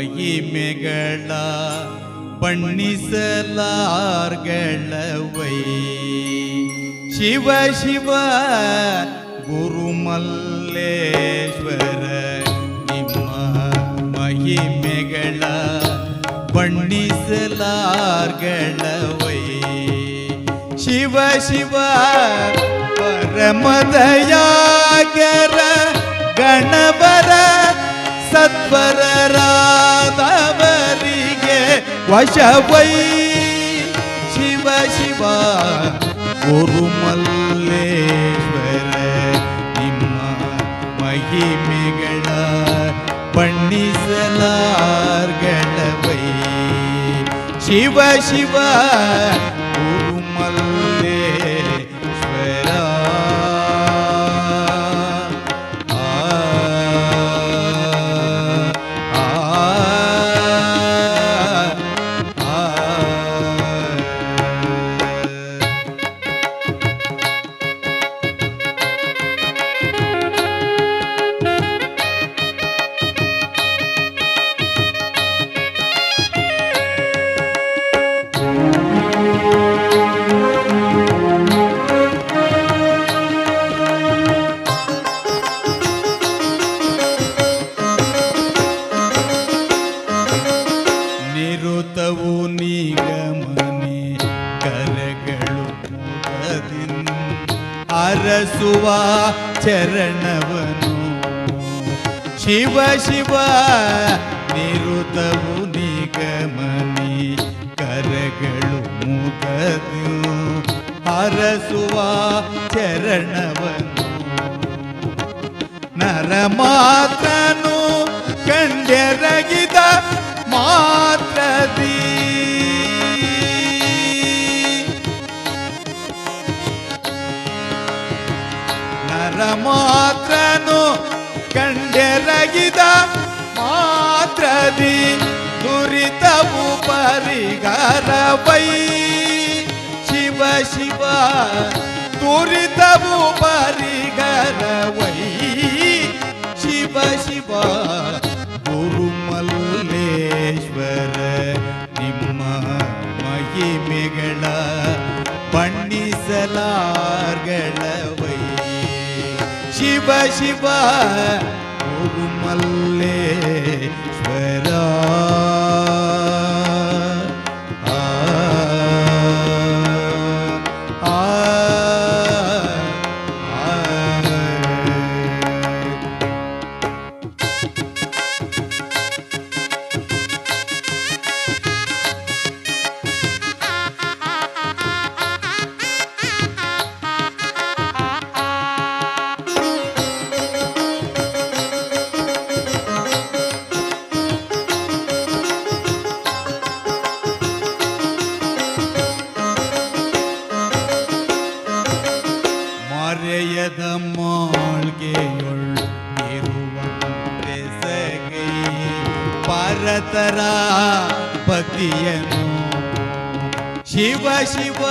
ಮಹಿಮೆಗಳ ಬಣ್ಣಿಸಲಾರ್ಗಳವೈ. ಶಿವ ಶಿವ ಗುರುಮಲ್ಲೇಶ್ವರ ನಿಮ್ಮ ಮಹಿಮೆಗಳ ಬಣ್ಣಿಸಲಾರ್ಗಳವೈ. ಶಿವ ಶಿವ ಪರಮದಯಾಗರ ಗಣವರ ಸತ್ವರರಾದವರಿಗೆ ವಶವೈ. ಶಿವ ಶಿವ ಗುರುಮಲ್ಲೇಶ್ವರ ನಿಮ್ಮ ಮಹಿಮೆಗಳ ಬಣ್ಣಿಸಲಾರ್ಗಳವೈ. ಶಿವ ಶಿವ ಗುರುಮಲ್ಲೇಶ್ವರ. ನಿರುತವು ನಿಗಮನೆ ಕರಗಳು ಮುಗದಿಂದ ಅರಸುವ ಚರಣವನು. ಶಿವ ಶಿವ ನಿರುತವು ನಿಗಮನೆ ಕರಗಳು ಮುಗದು ಅರಸುವ ಚರಣವನು. ನರ ಮಾತ್ರನು ಕಂಡೆರಗಿದ ಮಾತ್ರದಿ ನರ ಮಾತ್ರನು ಕಂಡೆರಗಿದ ಮಾತ್ರದಿ ದುರಿತವು ಪರಿಹಾರವೈ. ಶಿವ ಶಿವ ದುರಿತವು ಪರಿಹಾರವೈ. ಶಿವ ಶಿವ ಗುರುಮಲ್ಲೇಶ್ವರ ನಿಮ್ಮ ಮಹಿಮೆಗಳ ಬಣ್ಣಿಸಲಾರ್ಗಳವೈ. ಶಿವ ಶಿವ ಗುರುಮಲ್ಲೇಶ್ವರ. ಮರೆಯದ ಮಾಳ್ಗೆಯೊಳ್ ಇರುವಂತೆ ಸಗೈ ಪರತರ ಭಕ್ತಿಯನು. ಶಿವ ಶಿವ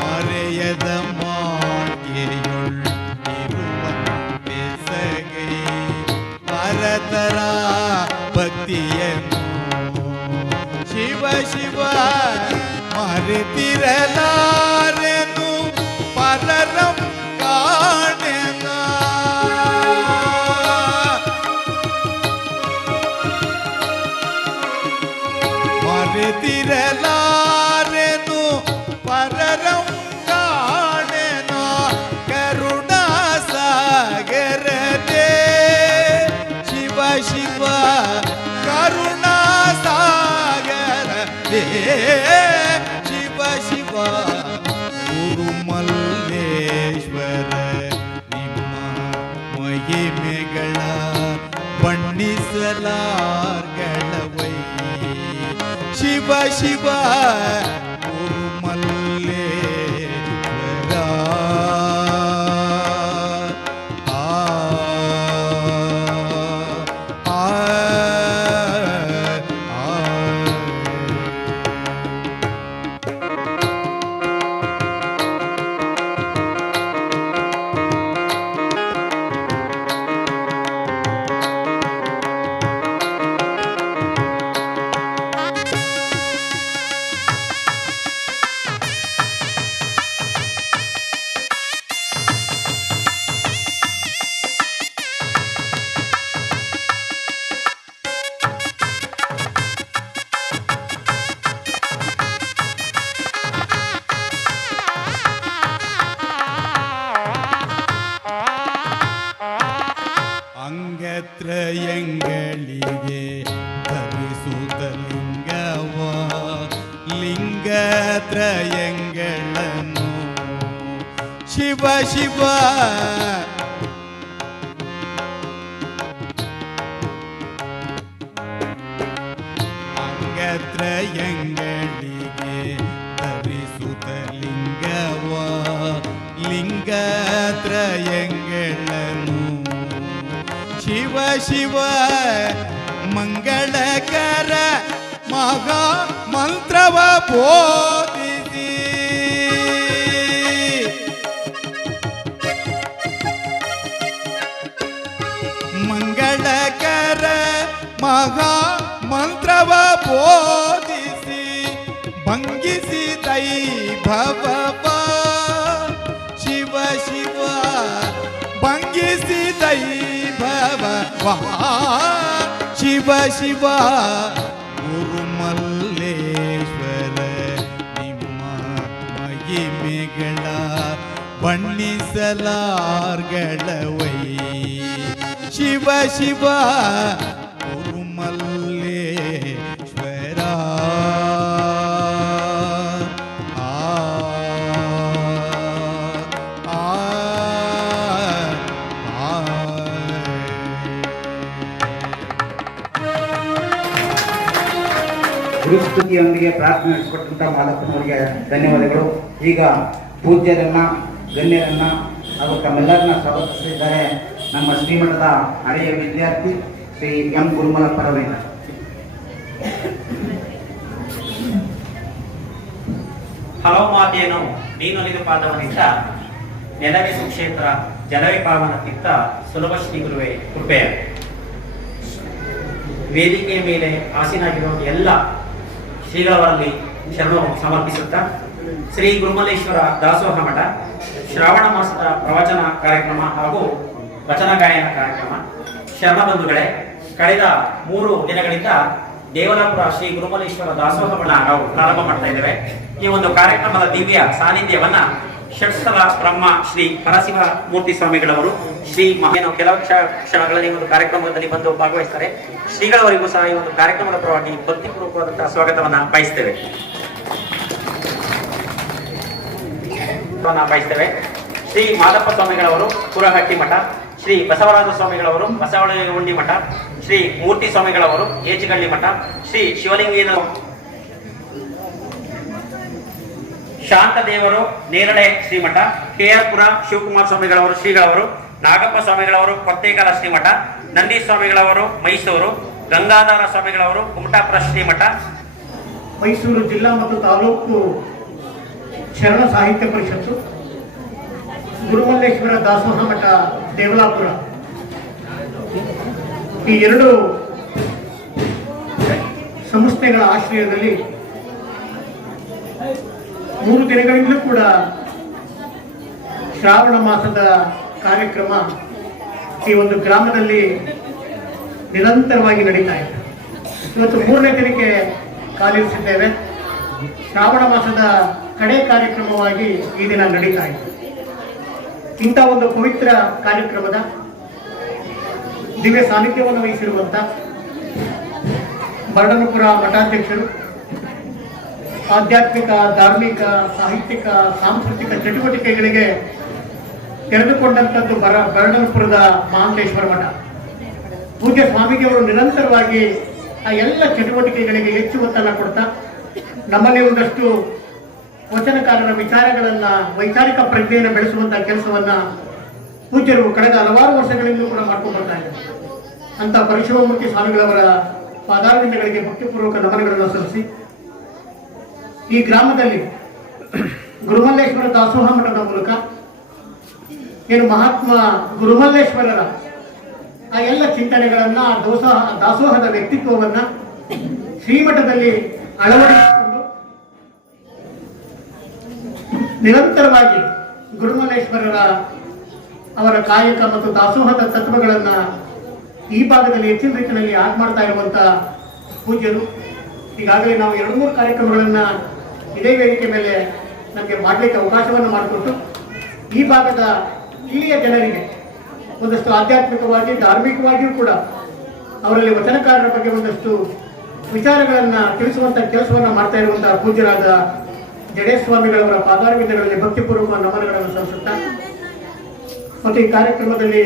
ಮರೆಯದ ಮಾಳ್ಗೆಯೊಳ್ ಇರುವಂತೆ ಸಗೈ ಪರತರ ಭಕ್ತಿಯನು. ಶಿವ ಶಿವ ಮರೆತಿರಲಾರೆನು ಪರರಂ ಕಾಣೆನ. ಮರೆತಿರಲಾರೆನು ಪರರಂ ಕಾಣೆನ. ಕರುಣಾ ಸಾಗರದೆ ಶಿವ ಶಿವ ಕರುಣಾ ಸಾಗರದೆ. ಶಿವ ಶಿವ ಗುರುಮಲ್ಲೇಶ್ವರ ನಿಮ್ಮ ಮಹಿಮೆಗಳ ಬಣ್ಣಿಸಲಾರ್ಗಳವೈ. ಶಿವ ಶಿವ ಗುರುಮಲ್ಲೇಶ್ವರ. ಅಂಗತ್ರಯಂಗಳಿಗೆ ಧರಿಸುತ್ತ ಲಿಂಗವ ಲಿಂಗತ್ರಯಂಗಳನ್ನು ಶಿವ ಶಿವ ಅಂಗತ್ರಯಂಗಳಿಗೆ ಧರಿಸುತ್ತ ಲಿಂಗವ ಲಿಂಗತ್ರಯಂಗಳನ್ನು ಶಿವ ಶಿವ ಮಂಗಳಕರ ಮಹಾ ಮಂತ್ರವ ಬೋಧಿಸಿ ಮಂಗಳಕರ ಮಹಾ ಮಂತ್ರವ ಬೋಧಿಸಿ ಭಂಗಿಸಿ ದೈಭವ ಶಿವ ಶಿವ ಭಂಗಿಸಿ ದೈಭವ ಶಿವ ಶಿವ ಗುರುಮಲ್ಲೇಶ್ವರ ನಿಮ್ಮ ಮಹಿಮೆಗಳ ಬಣ್ಣಿಸಲಾರ್ಗಳವೈ ಶಿವ ಶಿವ ಗುರುಮಲ್ಲೇಶ್ವರ ಗುರುಸ್ತುತಿಯೊಂದಿಗೆ ಪ್ರಾರ್ಥನೆ ನಡೆಸಿಕೊಟ್ಟಂಥ ಮಾಲಕನವರಿಗೆ ಧನ್ಯವಾದಗಳು. ಈಗ ಪೂಜ್ಯರನ್ನ ಗಣ್ಯರನ್ನ ಹಾಗೂ ತಮ್ಮೆಲ್ಲರನ್ನ ಸ್ವಾಗತಿಸಿದ್ದಾರೆ ನಮ್ಮ ಶ್ರೀಮಠದ ಹಳೆಯ ವಿದ್ಯಾರ್ಥಿ ಶ್ರೀ ಎಂ ಗುರುಮಲ ಪರವೇಂದ್ರ. ಹಲೋ ಮಾತೇನು ನೀನೊಲಿದು ಪಾದವನಿಂದ ನೆಲವೇ ಸುಕ್ಷೇತ್ರ ಜಲವೇ ಪಾವನ ತೀರ್ಥ ಸುಲಭ ಶ್ರೀ ಗುರುವೇ ಕೃಪೆಯ. ವೇದಿಕೆಯ ಮೇಲೆ ಆಸೀನಾಗಿರುವ ಎಲ್ಲ ಶ್ರೀಗಳವರಲ್ಲಿ ಶರಣು ಸಮರ್ಪಿಸುತ್ತಾ ಶ್ರೀ ಗುರುಮಲ್ಲೇಶ್ವರ ದಾಸೋಹ ಮಠ ಶ್ರಾವಣ ಮಾಸದ ಪ್ರವಚನ ಕಾರ್ಯಕ್ರಮ ಹಾಗೂ ವಚನ ಗಾಯನ ಕಾರ್ಯಕ್ರಮ. ಶರಣ ಬಂಧುಗಳೇ, ಕಳೆದ 3 ದಿನಗಳಿಂದ ದೇವಲಾಪುರ ಶ್ರೀ ಗುರುಮಲ್ಲೇಶ್ವರ ದಾಸೋಹ ಮಠ ನಾವು ಪ್ರಾರಂಭ ಮಾಡ್ತಾ ಇದ್ದೇವೆ. ಈ ಒಂದು ಕಾರ್ಯಕ್ರಮದ ದಿವ್ಯ ಸಾನ್ನಿಧ್ಯವನ್ನ ಷಟ್ಸ್ಥಲ ಬ್ರಹ್ಮ ಶ್ರೀ ಪರಶಿವ ಮೂರ್ತಿ ಸ್ವಾಮಿಗಳವರು ಶ್ರೀ ಕೆಲವು ಕ್ಷಣಗಳಲ್ಲಿ ಒಂದು ಕಾರ್ಯಕ್ರಮದಲ್ಲಿ ಬಂದು ಭಾಗವಹಿಸ್ತಾರೆ. ಶ್ರೀಗಳವರಿಗೂ ಸಹ ಈ ಒಂದು ಕಾರ್ಯಕ್ರಮದ ಪರವಾಗಿ ಭಕ್ತಿಪೂರ್ವಕವಾದಂತಹ ಸ್ವಾಗತವನ್ನ ಬಯಸ್ತೇವೆ. ಶ್ರೀ ಮಾದಪ್ಪ ಸ್ವಾಮಿಗಳವರು ಪುರಹಟ್ಟಿ ಮಠ, ಶ್ರೀ ಬಸವರಾಜ ಸ್ವಾಮಿಗಳವರು ಬಸವಳಹುಂಡಿ ಮಠ, ಶ್ರೀ ಮೂರ್ತಿ ಸ್ವಾಮಿಗಳವರು ಏಚಿಗಳ್ಳಿ ಮಠ, ಶ್ರೀ ಶಿವಲಿಂಗೇನ ಶಾಂತದೇವರು ನೇರಳೆ ಶ್ರೀಮಠ, KR ಪುರ ಶಿವಕುಮಾರ ಸ್ವಾಮಿಗಳವರು ಶ್ರೀಗಳವರು, ನಾಗಪ್ಪ ಸ್ವಾಮಿಗಳವರು ಕೊತ್ತೇಕಲ ಶ್ರೀಮಠ, ನಂದಿ ಸ್ವಾಮಿಗಳವರು ಮೈಸೂರು, ಗಂಗಾಧರ ಸ್ವಾಮಿಗಳವರು ಕುಮಟಾಪುರ ಶ್ರೀಮಠ, ಮೈಸೂರು ಜಿಲ್ಲಾ ಮತ್ತು ತಾಲೂಕು ಶರಣ ಸಾಹಿತ್ಯ ಪರಿಷತ್ತು, ಗುರುಮಲ್ಲೇಶ್ವರ ದಾಸೋಹ ಮಠ ದೇವಲಾಪುರ, ಈ 2 ಸಂಸ್ಥೆಗಳ ಆಶ್ರಯದಲ್ಲಿ 3 ದಿನಗಳಿಂದಲೂ ಕೂಡ ಶ್ರಾವಣ ಮಾಸದ ಕಾರ್ಯಕ್ರಮ ಈ ಒಂದು ಗ್ರಾಮದಲ್ಲಿ ನಿರಂತರವಾಗಿ ನಡೀತಾ ಇದೆ. ಇವತ್ತು 3ನೇ ದಿನಕ್ಕೆ ಕಾಲಿರಿಸಿದ್ದೇವೆ. ಶ್ರಾವಣ ಮಾಸದ ಕಡೆ ಕಾರ್ಯಕ್ರಮವಾಗಿ ಈ ದಿನ ನಡೀತಾ ಇದೆ. ಇಂಥ ಒಂದು ಪವಿತ್ರ ಕಾರ್ಯಕ್ರಮದ ದಿವ್ಯ ಸಾನ್ನಿಧ್ಯವನ್ನು ವಹಿಸಿರುವಂಥ ಬರ್ಡನಪುರ ಮಠಾಧ್ಯಕ್ಷರು, ಆಧ್ಯಾತ್ಮಿಕ, ಧಾರ್ಮಿಕ, ಸಾಹಿತ್ಯಿಕ, ಸಾಂಸ್ಕೃತಿಕ ಚಟುವಟಿಕೆಗಳಿಗೆ ತೆರೆದುಕೊಂಡಂಥದ್ದು ಬರ್ಡನಪುರದ ಮಹಾಂತೇಶ್ವರ ಮಠ. ಪೂಜ್ಯ ಸ್ವಾಮಿಜಿಯವರು ನಿರಂತರವಾಗಿ ಆ ಎಲ್ಲ ಚಟುವಟಿಕೆಗಳಿಗೆ ಹೆಚ್ಚು ಒತ್ತನ್ನು ಕೊಡ್ತಾ ನಮ್ಮಲ್ಲಿ ಒಂದಷ್ಟು ವಚನಕಾರರ ವಿಚಾರಗಳನ್ನ, ವೈಚಾರಿಕ ಪ್ರಜ್ಞೆಯನ್ನು ಬೆಳೆಸುವಂತಹ ಕೆಲಸವನ್ನ ಪೂಜ್ಯರು ಕಳೆದ ಹಲವಾರು ವರ್ಷಗಳಿಂದಲೂ ಕೂಡ ಮಾಡ್ಕೊಂಡು ಬರ್ತಾ ಇದ್ದಾರೆ. ಅಂತ ಪರಶಿವಮೂರ್ತಿ ಸ್ವಾಮಿಗಳವರ ಪಾದಾರವಿಂದಗಳಿಗೆ ಭಕ್ತಿಪೂರ್ವಕ ನಮನಗಳನ್ನು ಸಲ್ಲಿಸಿ ಈ ಗ್ರಾಮದಲ್ಲಿ ಗುರುಮಲ್ಲೇಶ್ವರ ದಾಸೋಹ ಮಠದ ಮೂಲಕ ಏನು ಮಹಾತ್ಮ ಗುರುಮಲ್ಲೇಶ್ವರರ ಆ ಎಲ್ಲ ಚಿಂತನೆಗಳನ್ನ, ದಾಸೋಹದ ವ್ಯಕ್ತಿತ್ವವನ್ನ ಶ್ರೀಮಠದಲ್ಲಿ ಅಳವಡಿಸಿಕೊಂಡು ನಿರಂತರವಾಗಿ ಗುರುಮಲ್ಲೇಶ್ವರರ ಅವರ ಕಾಯಕ ಮತ್ತು ದಾಸೋಹದ ತತ್ವಗಳನ್ನ ಈ ಭಾಗದಲ್ಲಿ ಹೆಚ್ಚಿನ ರೀತಿಯಲ್ಲಿ ಆಡ್ ಮಾಡ್ತಾ ಇರುವಂತ ಪೂಜ್ಯರು. ಈಗಾಗಲೇ ನಾವು 2-3 ಕಾರ್ಯಕ್ರಮಗಳನ್ನ ಇದೇ ವೇದಿಕೆ ಮೇಲೆ ನಮಗೆ ಮಾಡಲಿಕ್ಕೆ ಅವಕಾಶವನ್ನು ಮಾಡಿಕೊಟ್ಟು ಈ ಭಾಗದ ಇಲ್ಲಿಯ ಜನರಿಗೆ ಒಂದಷ್ಟು ಆಧ್ಯಾತ್ಮಿಕವಾಗಿ ಧಾರ್ಮಿಕವಾಗಿಯೂ ಕೂಡ ಅವರಲ್ಲಿ ವಚನಕಾರರ ಬಗ್ಗೆ ಒಂದಷ್ಟು ವಿಚಾರಗಳನ್ನ ತಿಳಿಸುವಂತ ಕೆಲಸವನ್ನ ಮಾಡ್ತಾ ಇರುವಂತಹ ಪೂಜ್ಯರಾದ ಜಡೇಶ್ ಸ್ವಾಮಿಗಳವರ ಪಾದಾರವಿಂದಗಳಲ್ಲಿ ಭಕ್ತಿಪೂರ್ವಕ ನಮನಗಳನ್ನು ಸಲ್ಲಿಸುತ್ತಾ ಮತ್ತು ಈ ಕಾರ್ಯಕ್ರಮದಲ್ಲಿ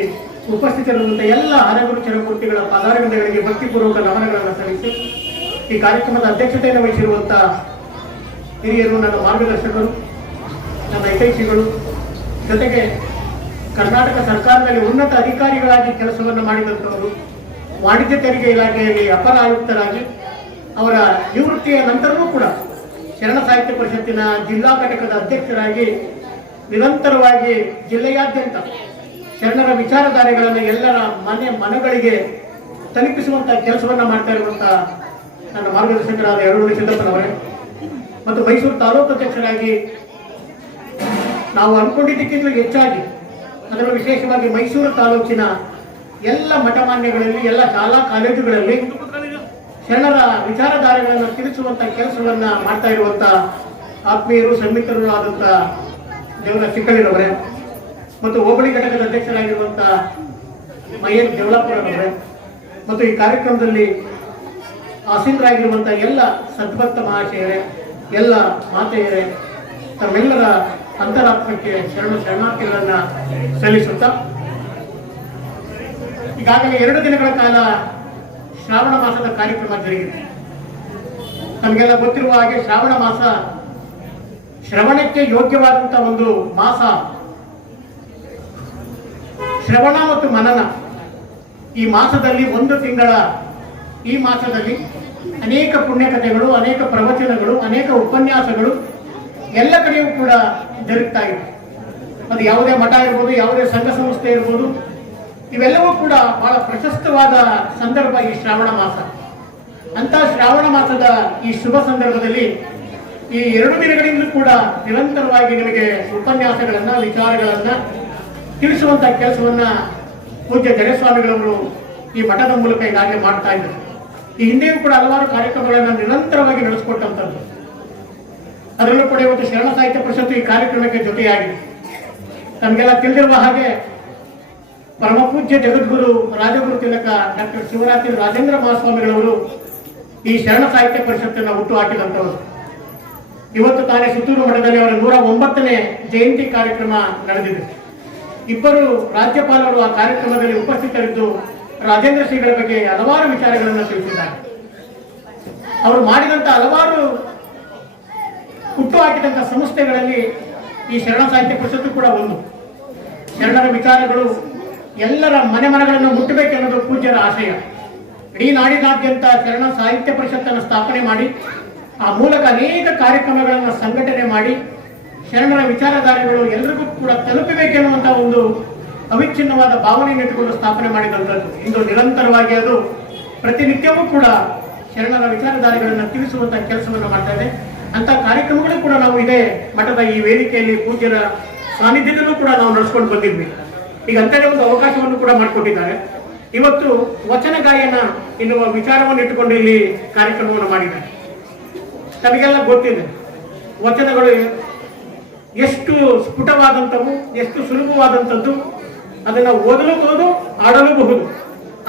ಉಪಸ್ಥಿತರಿರುವಂತಹ ಎಲ್ಲ ಹರಗುರು ಚರಮೂರ್ತಿಗಳ ಪಾದಾರವಿಂದಗಳಿಗೆ ಭಕ್ತಿಪೂರ್ವಕ ನಮನಗಳನ್ನು ಸಲ್ಲಿಸಿ ಈ ಕಾರ್ಯಕ್ರಮದ ಅಧ್ಯಕ್ಷತೆಯನ್ನು ವಹಿಸಿರುವಂತಹ ಹಿರಿಯರು, ನನ್ನ ಮಾರ್ಗದರ್ಶಕರು, ನನ್ನ ಹಿತೈಷಿಗಳು, ಜೊತೆಗೆ ಕರ್ನಾಟಕ ಸರ್ಕಾರದಲ್ಲಿ ಉನ್ನತ ಅಧಿಕಾರಿಗಳಾಗಿ ಕೆಲಸವನ್ನು ಮಾಡಿದಂಥವರು, ವಾಣಿಜ್ಯ ತೆರಿಗೆ ಇಲಾಖೆಯಲ್ಲಿ ಅಪರ ಆಯುಕ್ತರಾಗಿ ಅವರ ನಿವೃತ್ತಿಯ ನಂತರವೂ ಕೂಡ ಶರಣ ಸಾಹಿತ್ಯ ಪರಿಷತ್ತಿನ ಜಿಲ್ಲಾ ಘಟಕದ ಅಧ್ಯಕ್ಷರಾಗಿ ನಿರಂತರವಾಗಿ ಜಿಲ್ಲೆಯಾದ್ಯಂತ ಶರಣರ ವಿಚಾರಧಾರೆಗಳನ್ನು ಎಲ್ಲರ ಮನಗಳಿಗೆ ತಲುಪಿಸುವಂತಹ ಕೆಲಸವನ್ನ ಮಾಡ್ತಾ ಇರುವಂತಹ ನನ್ನ ಮಾರ್ಗದರ್ಶಕರಾದ ಯಡೂರು ಸಿದ್ದಪ್ಪನವರೇ ಮತ್ತು ಮೈಸೂರು ತಾಲೂಕು ಅಧ್ಯಕ್ಷರಾಗಿ ನಾವು ಅನ್ಕೊಂಡಿದ್ದಕ್ಕಿಂತಲೂ ಹೆಚ್ಚಾಗಿ ಅದರಲ್ಲೂ ವಿಶೇಷವಾಗಿ ಮೈಸೂರು ತಾಲೂಕಿನ ಎಲ್ಲ ಮಠಮಾನ್ಯಗಳಲ್ಲಿ, ಎಲ್ಲ ಶಾಲಾ ಕಾಲೇಜುಗಳಲ್ಲಿ ಶರಣರ ವಿಚಾರಧಾರೆಗಳನ್ನು ತಿಳಿಸುವಂತ ಕೆಲಸವನ್ನ ಮಾಡ್ತಾ ಇರುವಂತ ಆತ್ಮೀಯರು, ಸನ್ಮಿತ್ರರು ಆದಂತ ದೇವರ ಚಿಕ್ಕಳ್ಳಿರವರೇ ಮತ್ತು ಹೋಬಳಿ ಘಟಕದ ಅಧ್ಯಕ್ಷರಾಗಿರುವಂತ ಮಹೇಶ್ ದೇವಲಾಪುರವರೇ ಮತ್ತು ಈ ಕಾರ್ಯಕ್ರಮದಲ್ಲಿ ಆಸೀನರಾಗಿರುವಂತಹ ಎಲ್ಲ ಸದ್ಭಕ್ತ ಮಹಾಶಯರೇ, ಎಲ್ಲ ಮಾತೆಯರೇ, ತಮ್ಮೆಲ್ಲರ ಅಂತರಾತ್ಮಕ್ಕೆ ಶರಣಾರ್ಥಿಗಳನ್ನ ಸಲ್ಲಿಸುತ್ತಾ ಈಗಾಗಲೇ 2 ದಿನಗಳ ಕಾಲ ಶ್ರಾವಣ ಮಾಸದ ಕಾರ್ಯಕ್ರಮ ಜರುಗಿದೆ. ನಮಗೆಲ್ಲ ಗೊತ್ತಿರುವ ಹಾಗೆ ಶ್ರಾವಣ ಮಾಸ ಶ್ರವಣಕ್ಕೆ ಯೋಗ್ಯವಾದಂತಹ ಒಂದು ಮಾಸ. ಶ್ರವಣ ಮತ್ತು ಮನನ ಈ ಮಾಸದಲ್ಲಿ 1 ತಿಂಗಳ ಈ ಮಾಸದಲ್ಲಿ ಅನೇಕ ಪುಣ್ಯಕಥೆಗಳು, ಅನೇಕ ಪ್ರವಚನಗಳು, ಅನೇಕ ಉಪನ್ಯಾಸಗಳು ಎಲ್ಲ ಕಡೆಯೂ ಕೂಡ ಜರುಗ್ತಾ ಇದೆ. ಅದು ಯಾವುದೇ ಮಠ ಇರ್ಬೋದು, ಯಾವುದೇ ಸಂಘ ಸಂಸ್ಥೆ ಇರ್ಬೋದು, ಇವೆಲ್ಲವೂ ಕೂಡ ಬಹಳ ಪ್ರಶಸ್ತವಾದ ಸಂದರ್ಭ ಈ ಶ್ರಾವಣ ಮಾಸ. ಅಂತ ಶ್ರಾವಣ ಮಾಸದ ಈ ಶುಭ ಸಂದರ್ಭದಲ್ಲಿ ಈ 2 ದಿನಗಳಿಂದ ಕೂಡ ನಿರಂತರವಾಗಿ ನಿಮಗೆ ಉಪನ್ಯಾಸಗಳನ್ನ, ವಿಚಾರಗಳನ್ನ ತಿಳಿಸುವಂತಹ ಕೆಲಸವನ್ನ ಪೂಜ್ಯ ಜಡೇಸ್ವಾಮಿಗಳವರು ಈ ಮಠದ ಮೂಲಕ ಈಗಾಗಲೇ ಮಾಡ್ತಾ ಇದ್ದಾರೆ. ಈ ಹಿಂದೆಯೂ ಕೂಡ ಹಲವಾರು ಕಾರ್ಯಕ್ರಮಗಳನ್ನ ನಿರಂತರವಾಗಿ ನಡೆಸಿಕೊಟ್ಟಂಥದ್ದು. ಅದರಲ್ಲೂ ಕೂಡ ಇವತ್ತು ಶರಣ ಸಾಹಿತ್ಯ ಪರಿಷತ್ತು ಈ ಕಾರ್ಯಕ್ರಮಕ್ಕೆ ಜೊತೆಯಾಗಿದೆ. ನಮಗೆಲ್ಲ ತಿಳಿದಿರುವ ಹಾಗೆ ಪರಮ ಪೂಜ್ಯ ಜಗದ್ಗುರು ರಾಜಗುರು ತಿಲಕ ಡಾಕ್ಟರ್ ಶಿವರಾತ್ರಿ ರಾಜೇಂದ್ರ ಮಹಾಸ್ವಾಮಿಗಳವರು ಈ ಶರಣ ಸಾಹಿತ್ಯ ಪರಿಷತ್ತನ್ನು ಹುಟ್ಟು ಹಾಕಿದಂಥವರು. ಇವತ್ತು ತಾನೇ ಸುತ್ತೂರು ಮಠದಲ್ಲಿ ಅವರ 109ನೇ ಜಯಂತಿ ಕಾರ್ಯಕ್ರಮ ನಡೆದಿದೆ. ಇಬ್ಬರು ರಾಜ್ಯಪಾಲರು ಆ ಕಾರ್ಯಕ್ರಮದಲ್ಲಿ ಉಪಸ್ಥಿತರಿದ್ದು ರಾಜೇಂದ್ರ ಶ್ರೀಗಳ ಬಗ್ಗೆ ಹಲವಾರು ವಿಚಾರಗಳನ್ನು ತಿಳಿಸಿದ್ದಾರೆ. ಅವರು ಮಾಡಿದಂತ ಹಲವಾರು ಹುಟ್ಟು ಹಾಕಿದಂತ ಸಂಸ್ಥೆಗಳಲ್ಲಿ ಈ ಶರಣ ಸಾಹಿತ್ಯ ಪರಿಷತ್ತು ಕೂಡ ಒಂದು. ಶರಣರ ವಿಚಾರಗಳು ಎಲ್ಲರ ಮನೆಗಳನ್ನು ಮುಟ್ಟಬೇಕೆನ್ನೋದು ಪೂಜ್ಯರ ಆಶಯ. ಇಡೀ ನಾಡಿನಾದ್ಯಂತ ಶರಣ ಸಾಹಿತ್ಯ ಪರಿಷತ್ತನ್ನು ಸ್ಥಾಪನೆ ಮಾಡಿ ಆ ಮೂಲಕ ಅನೇಕ ಕಾರ್ಯಕ್ರಮಗಳನ್ನು ಸಂಘಟನೆ ಮಾಡಿ ಶರಣರ ವಿಚಾರಧಾರೆಗಳು ಎಲ್ಲರಿಗೂ ಕೂಡ ತಲುಪಬೇಕೆನ್ನುವಂತಹ ಒಂದು ಅವಿಚ್ಛಿನ್ನವಾದ ಭಾವನೆಯನ್ನು ಇಟ್ಟುಕೊಂಡು ಸ್ಥಾಪನೆ ಮಾಡಿದಂಥದ್ದು. ಇಂದು ನಿರಂತರವಾಗಿ ಅದು ಪ್ರತಿನಿತ್ಯವೂ ಕೂಡ ಶರಣರ ವಿಚಾರಧಾರೆಗಳನ್ನು ತಿಳಿಸುವಂತಹ ಕೆಲಸವನ್ನು ಮಾಡ್ತಾ ಇದೆ. ಅಂತ ಕಾರ್ಯಕ್ರಮಗಳು ಕೂಡ ನಾವು ಇದೇ ಮಠದ ಈ ವೇದಿಕೆಯಲ್ಲಿ ಪೂಜ್ಯರ ಸಾನ್ನಿಧ್ಯದಲ್ಲೂ ಕೂಡ ನಾವು ನಡೆಸ್ಕೊಂಡು ಬಂದಿದ್ವಿ. ಈಗ ಅಂತೇಳಿ ಒಂದು ಅವಕಾಶವನ್ನು ಕೂಡ ಮಾಡಿಕೊಟ್ಟಿದ್ದಾರೆ. ಇವತ್ತು ವಚನ ಗಾಯನ ಎನ್ನುವ ವಿಚಾರವನ್ನು ಇಟ್ಟುಕೊಂಡು ಇಲ್ಲಿ ಕಾರ್ಯಕ್ರಮವನ್ನು ಮಾಡಿದ್ದಾರೆ. ತಮಗೆಲ್ಲ ಗೊತ್ತಿದೆ ವಚನಗಳು ಎಷ್ಟು ಸ್ಫುಟವಾದಂಥವು, ಎಷ್ಟು ಸುಲಭವಾದಂಥದ್ದು, ಅದನ್ನು ಓದಲೂಬಹುದು, ಆಡಲೂಬಹುದು.